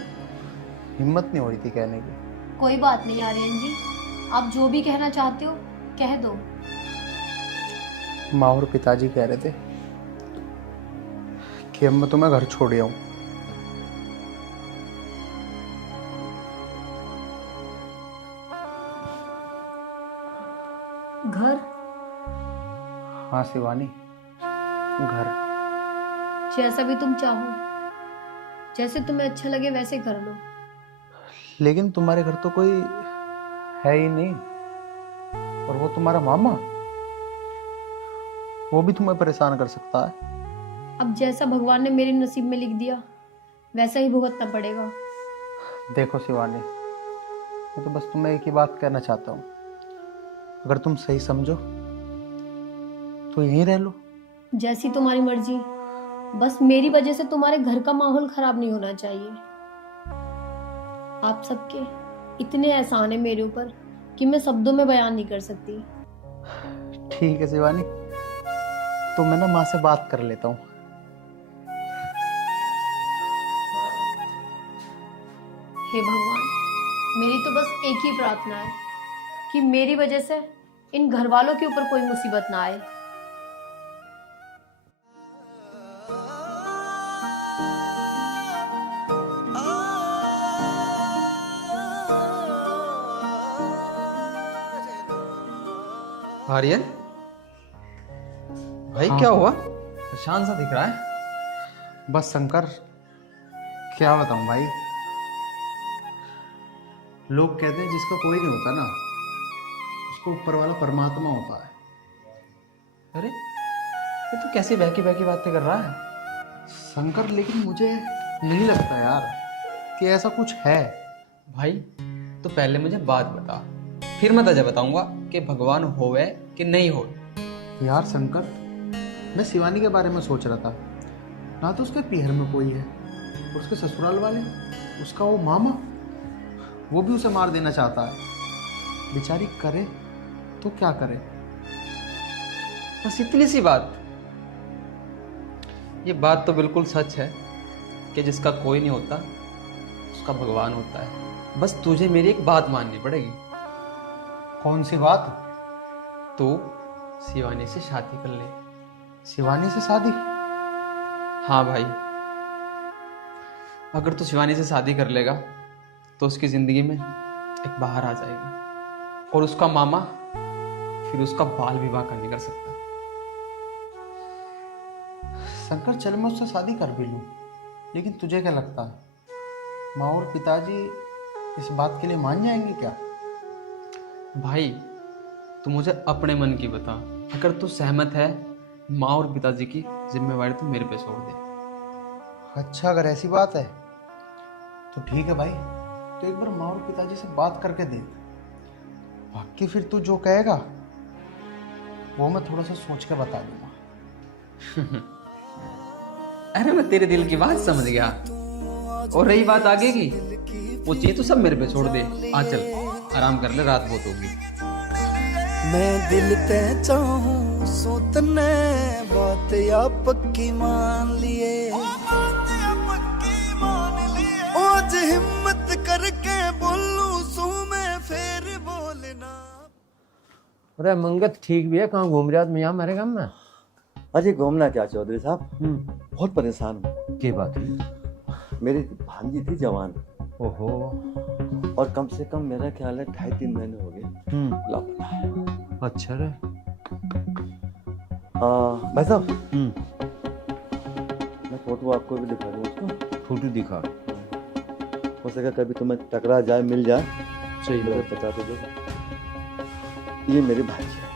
हिम्मत नहीं हो रही थी कहने की। कोई बात नहीं आर्यन जी, आप जो भी कहना चाहते हो कह दो। माँ और पिताजी कह रहे थे कि अब मैं तुम्हें घर छोड़ आऊँ। घर? हाँ शिवानी, घर। जैसा भी तुम चाहो, जैसे तुम्हें अच्छा लगे वैसे कर लो। लेकिन तुम्हारे घर तो कोई है ही नहीं, और वो तुम्हारा मामा, वो भी तुम्हें परेशान कर सकता है। अब जैसा भगवान ने मेरे नसीब में लिख दिया वैसा ही भुगतना पड़ेगा। देखो शिवानी, मैं तो बस तुम्हें एक ही बात कहना चाहता हूँ, अगर तुम सही समझो तो यहीं रह लो। जैसी तुम्हारी मर्जी, बस मेरी वजह से तुम्हारे घर का माहौल खराब नहीं होना चाहिए। आप सबके इतने एहसान है मेरे ऊपर कि मैं शब्दों में बयान नहीं कर सकती। ठीक है शिवानी, तो मैं ना माँ से बात कर लेता हूँ। हे भगवान, मेरी तो बस एक ही प्रार्थना है कि मेरी वजह से इन घर वालों के ऊपर कोई मुसीबत ना आए। आर्यन भाई हाँ। क्या हुआ, परेशान सा दिख रहा है। बस शंकर, क्या बताऊं भाई, लोग कहते हैं जिसका कोई नहीं होता ना, उसको ऊपर वाला परमात्मा होता है। अरे ये तो कैसी बहकी बहकी बातें कर रहा है शंकर, लेकिन मुझे नहीं लगता यार कि ऐसा कुछ है। भाई। तो पहले मुझे बात बता, फिर मैं तुझे बताऊंगा कि भगवान होवे कि नहीं हो। यार शंकर, मैं शिवानी के बारे में सोच रहा था, ना तो उसके पीहर में कोई है, उसके ससुराल वाले, उसका वो मामा, वो भी उसे मार देना चाहता है। बेचारी करे तो क्या करे। बस इतनी सी बात। ये बात तो बिल्कुल सच है कि जिसका कोई नहीं होता उसका भगवान होता है। बस तुझे मेरी एक बात माननी पड़ेगी। कौन सी बात? तू शिवानी से शादी कर ले। शिवानी से शादी? हाँ भाई, अगर तू शिवानी से शादी कर लेगा तो उसकी जिंदगी में एक बाहर आ जाएगी और उसका मामा फिर उसका बाल विवाह का नहीं कर सकता। शंकर, चल मैं उससे शादी कर भी लूं, लेकिन तुझे क्या लगता है, माँ और पिताजी इस बात के लिए मान जाएंगे क्या? भाई तू मुझे अपने मन की बता, अगर तू सहमत है माँ और पिताजी की जिम्मेवारी तू मेरे पे छोड़ दे। अच्छा, अगर ऐसी बात है तो ठीक है भाई, तो एक बार माँ और पिताजी से बात करके देख। बाकी फिर तू जो कहेगा वो मैं थोड़ा सा सोच के बता दूंगा। अरे मैं तेरे दिल की बात समझ गया। और रही बात आगे की, वो चीज तो सब मेरे पे छोड़ दे। आ चल आराम कर ले, रात बहुत होगी। मैं दिल ते चाहूं सोतने बात या पक्की मान लिए, आज हिम्मत करके बोलूं सू मैं फिर बोलना। अरे मंगत ठीक भी है, कहाँ घूम रहा आदमी यहाँ हमारे गाँव में? अरे घूमना क्या चौधरी साहब, बहुत परेशान हूँ। क्या बात है? मेरी भांजी थी जवान, ओहो, और कम से कम मेरा ख्याल है 2.5-3 महीने हो गए लापता है। अच्छा रे। भाई साहब, मैं फोटो आपको भी दिखा दूँ उसको। फोटो दिखा, हो सके कभी तुम्हें टकरा जाए, मिल जाए, सही मुझे बात। बता दो। ये मेरी भांजी है।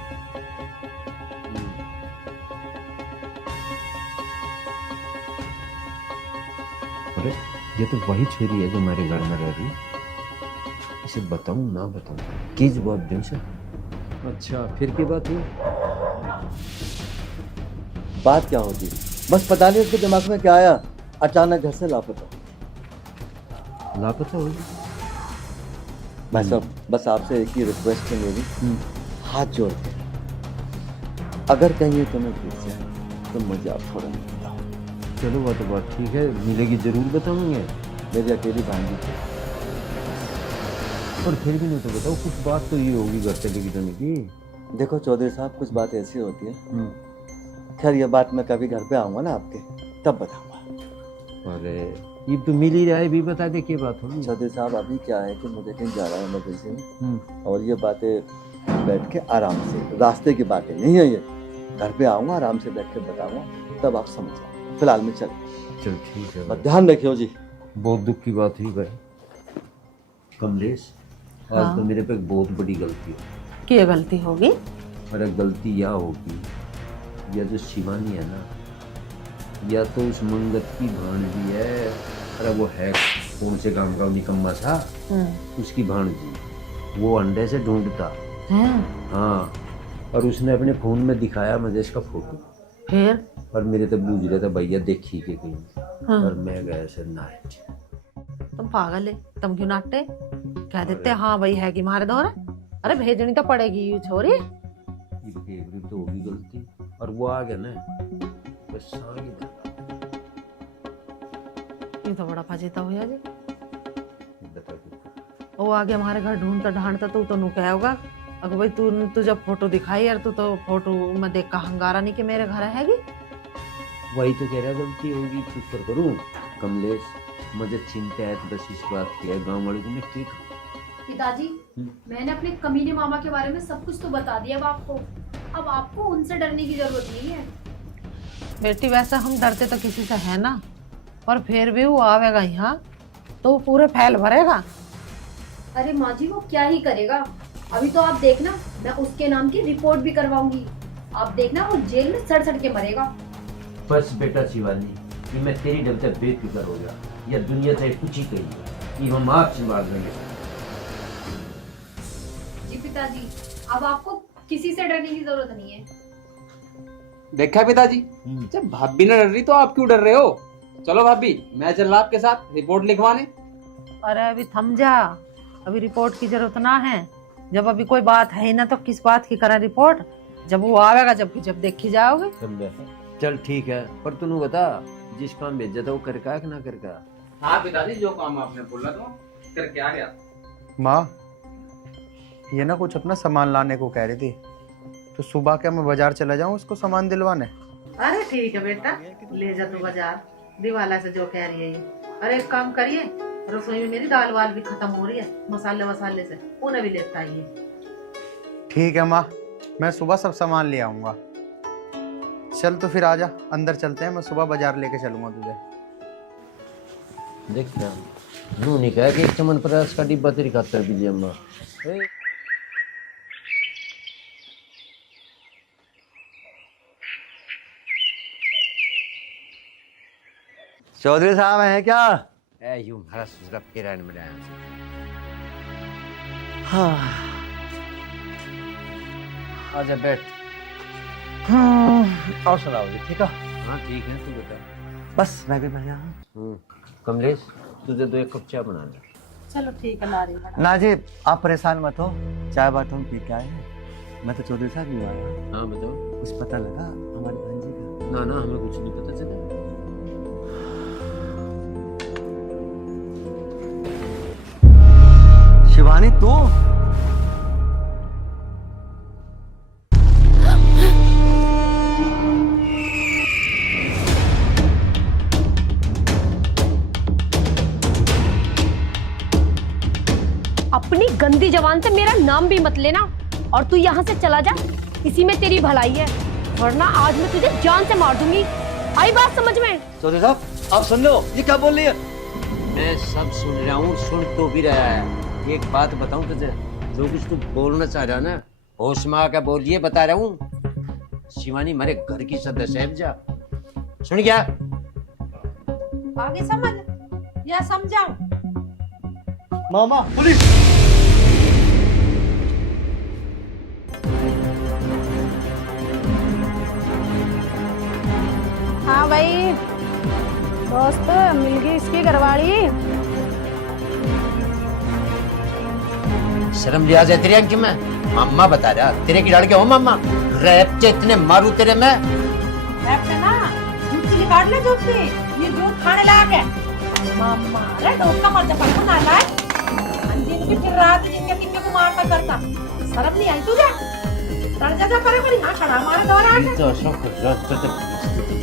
अरे ये तो वही छोरी है जो हमारे घर में रह रही। इसे बताऊं ना बताऊं, की जवाब दूं सर? अच्छा, फिर की बात हुई? बात क्या होती, बस पता नहीं उसके दिमाग में क्या आया, अचानक घर से लापता। लापता हुई? भाई साहब, बस आपसे एक ही रिक्वेस्ट है मेरी, हाथ जोड़ के, अगर कहीं ये तुम्हें दिख जाए तो मुझे आप थोड़ा बताओ। चलो वो तो बात ठीक है, मिलेगी जरूर बताऊंगे। मेरी अकेली भांजी थी। और फिर भी नहीं तो बताओ, कुछ बात तो ये होगी घर से लेके जाने की। देखो चौधरी साहब, कुछ बात ऐसी होती है, खैर ये बात मैं कभी घर पे आऊंगा ना आपके, तब बताऊंगा। अरे ये तो मिल ही रहा है, भी बता दे क्या बात होगी। चौधरी साहब, अभी क्या है कि मुझे कहीं जा रहा है इमरजेंसी में, और ये बातें बैठ के आराम से, रास्ते की बातें नहीं है ये, घर पे आऊंगा आराम से बैठ के बताऊंगा, तब आप समझ जाओ। फिलहाल में चल ठीक है, पर ध्यान रखियो जी। बहुत दुख की बात हुई भाई। कमलेश, आज तो मेरे पे एक बहुत बड़ी गलती है। क्या गलती होगी? अरे गलती यह होगी, यह जो शिवानी है ना, या तो उस मंगत की भांजी है। अरे वो है कौन से गांव का निकम्मा सा, उसकी भांजी, वो अंडे से ढूंढता है। हाँ, और उसने अपने फोन में दिखाया मुझे इसका फोटो, फिर और मेरे तो बूझ रहा था भैया देखी के कहीं। और मैं गया सर नाइट। तुम पागल है, तुम क्यों नाटते? कह देते हाँ भाई है कि मारे दौरा। अरे भेजनी तो पड़ेगी ये छोरी। ये तो होगी गलती, और वो आ गया ना बस आगे। ये तो बड़ा फजेता हुआ जी। बता दो। वो आ गया हमारे घर ढूंढता ढांढता, तो नु क्या होगा अगर भाई तू जब फोटो दिखाई यार, तू तो फोटो में देख का हंगारा नहीं कि मेरे घर हैगी। वही तो कह रहा गलती होगी चुप कर करूँ। कमलेश मुझे चिंता है तो बस इस बात की है, गाँव वालों को मैं क्या कहूँ। पिताजी, मैंने अपने कमीने मामा के बारे में सब कुछ तो बता दिया अब आपको। अब आपको उनसे डरने की जरूरत नहीं है। बेटी वैसे हम डरते तो किसी से है ना, पर फिर भी वो आवेगा यहाँ तो वो पूरे फैल भरेगा। अरे माँ जी, वो क्या ही करेगा। अभी तो आप देखना, मैं उसके नाम की रिपोर्ट भी करवाऊंगी। आप देखना वो जेल में सड़ सड़ के मरेगा। बस बेटा शिवानी, कि मैं तेरी डर से बेफिक्र हो गया, या दुनिया से कुछ ही कही, हम आप संभाल लेंगे। जी पिताजी, अब आपको किसी से डरने की जरूरत नहीं है। देखा पिताजी, जब भाभी ने डर रही तो आप क्यों डर रहे हो? चलो भाभी, मैं चल रहा आपके साथ रिपोर्ट लिखवाने। अरे अभी थम जा, अभी रिपोर्ट की जरूरत ना है। जब अभी कोई बात है ही ना तो किस बात की करा रिपोर्ट? जब वो आवेगा जब देखी जाओगे। चल ठीक है, पर तूने बता जिस काम भेजा था वो कर का कि ना कर का? हाँ पिताजी, जो काम आपने बोला तो करके आ गया। माँ, ये ना कुछ अपना सामान लाने को कह रही थी, तो सुबह क्या मैं बाजार चला जाऊँ उसको सामान दिलवाने? अरे ठीक है बेटा, ले जा तू बाजार, दिवाला से जो कह रही है ये। अरे एक काम करिए, रसोई में मेरी दाल वाल भी खत्म हो रही है, मसाले वसाले से उन्हें भी लेता आइए। ठीक है माँ, मैं सुबह सब सामान ले आऊंगा। चल तो फिर आजा, अंदर चलते हैं, मैं सुबह बाजार लेके चलूंगा तुझे। देख क्या नू नहीं कहा कि एक चमन प्रयास का डिब्बा तेरी खातर भी जी अम्मा। चौधरी साहब हैं क्या? यूं हरा सुजरा किरण में आया। हाँ, आजा बैठ। और सुनाओ जी, ठीक है? हाँ ठीक है, तू बता। बस मैं भी बढ़िया हूँ। कमलेश तुझे 2 कप चाय बना दे। चलो ठीक है, ला रही हूँ। ना जी, आप परेशान मत हो, चाय बात हम पी के आए हैं। मैं तो चौधरी साहब ही आया। हाँ बताओ। कुछ पता लगा हमारी भांजी का? ना ना, हमें कुछ नहीं पता चला। शिवानी तू? अपनी गंदी जबान से मेरा नाम भी मत लेना, और तू यहाँ से चला जा, इसी में तेरी भलाई है, वरना आज मैं तुझे जान से मार दूंगी। आई बात समझ में? चौधरी साहब आप सुन लो, ये क्या बोल रही है? मैं सब सुन रहा हूँ, सुन तो भी रहा है। एक बात बताऊं तुझे, जो कुछ तू बोलना चाह रहा ना, होश में आकर बोलिए, बता रहा हूँ। शिवानी मेरे घर की सदस्य है, जा सुन गया? आगे समझ या समझाओ? मामा पुलिस! हाँ भाई दोस्त, मिल गई इसकी घरवाली। शर्म लिहाज है तेरे अंक में? मामा बता रहा, तेरे की लड़के हो मामा? रैप इतने मारू तेरे में। ना जूती काट ले, जूती ये दूध खाने लायक है। मामा अरे डोका मर जा, पड़को ना लाए अंजीन की फिर रात जिनके तिक्के को मारता करता, शर्म नहीं आई तुझे? तड़ जा परे पर यहाँ खड़ा मारे दौरा आके। तो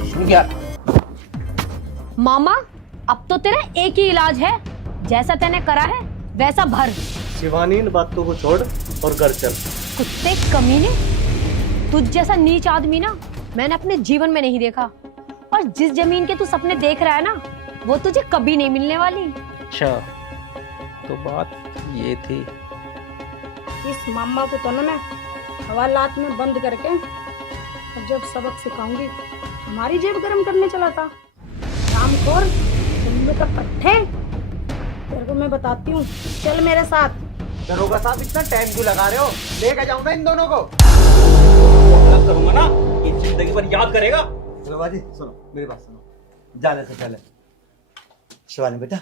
सुन गया? मामा, अब तो तेरा एक ही इलाज है, जैसा तैने करा है वैसा भर। शिवानी, इन बातों को छोड़ और घर चल। कुत्ते कमीने, तुझ जैसा नीच आदमी ना मैंने अपने जीवन में नहीं देखा, और जिस जमीन के तू सपने देख रहा है ना, वो तुझे कभी नहीं मिलने वाली। अच्छा, तो बात ये थी। इस मामा को तो ना मैं हवालात में बंद करके और जब सबक सिखाऊंगी। हमारी जेब गर्म करने चला था रामखोर, तुम का पट्टे। तेरे को मैं बताती हूँ, चल मेरे साथ। दरोगा साहब इतना टाइम क्यों लगा रहे हो? लेके जाऊं ना इन दोनों को। करूंगा ना, ये जिंदगी भर याद करेगा। चलो बाजी, सुनो मेरी बात सुनो, जाने से पहले शिवानी बेटा,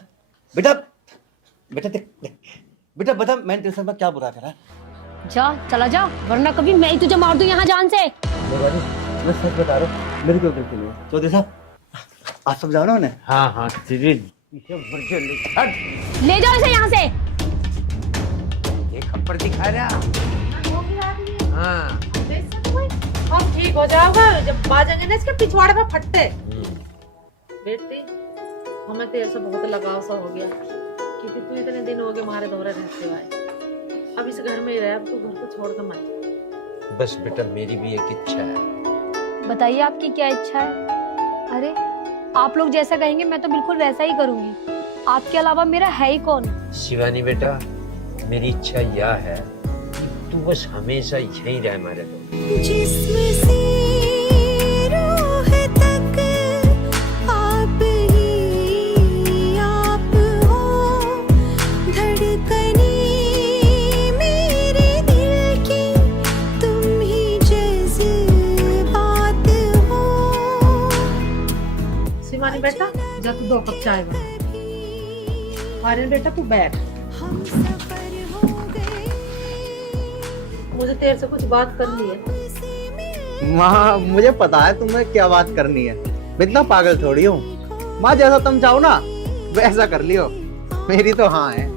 बेटा बेटा देख देख बेटा, बता मैंने तेरे साथ में क्या बुरा करा? जा, चला जा, वरना कभी मैं ही तुझे मार दूं यहाँ जान से। मैं सच बता रहा हूँ, मेरी कोई गलती नहीं है। चौधरी साहब आप समझाओ ना उन्हें। हाँ हाँ तेरी ले जाओ इसे यहाँ से। एक खप्पर दिखा रहा। हाँ अब ठीक हो जाओगा जब बाजेंगे ना इसके पिछवाड़े पे फट्टे। बेटी हमें तेरे से बहुत लगाव सा हो गया क्योंकि तू इतने दिन हो गए हमारे दौरे रहते हुए। अब इस घर में ही रह, अब तू घर को छोड़ कर मत जा। बस बेटा मेरी भी एक इच्छा है। बताइए आपकी क्या इच्छा है? अरे आप लोग जैसा कहेंगे मैं तो बिल्कुल वैसा ही करूंगी। आपके अलावा मेरा है ही कौन? शिवानी बेटा मेरी इच्छा यह है कि तू बस हमेशा यहीं रह हमारे दो। जिस्म से रूह तक आप ही आप हो, धड़कने मेरे दिल की तुम ही जज्बात हो। शिवानी बेटा जा तू 2 कप चाय बना। आर्यन बेटा तू बैठ, हम सफर हो गए मुझे तेरे से कुछ बात करनी है। माँ मुझे पता है तुम्हें क्या बात करनी है, मैं इतना पागल थोड़ी हूँ। माँ जैसा तुम चाहो ना वैसा कर लियो, मेरी तो हाँ है।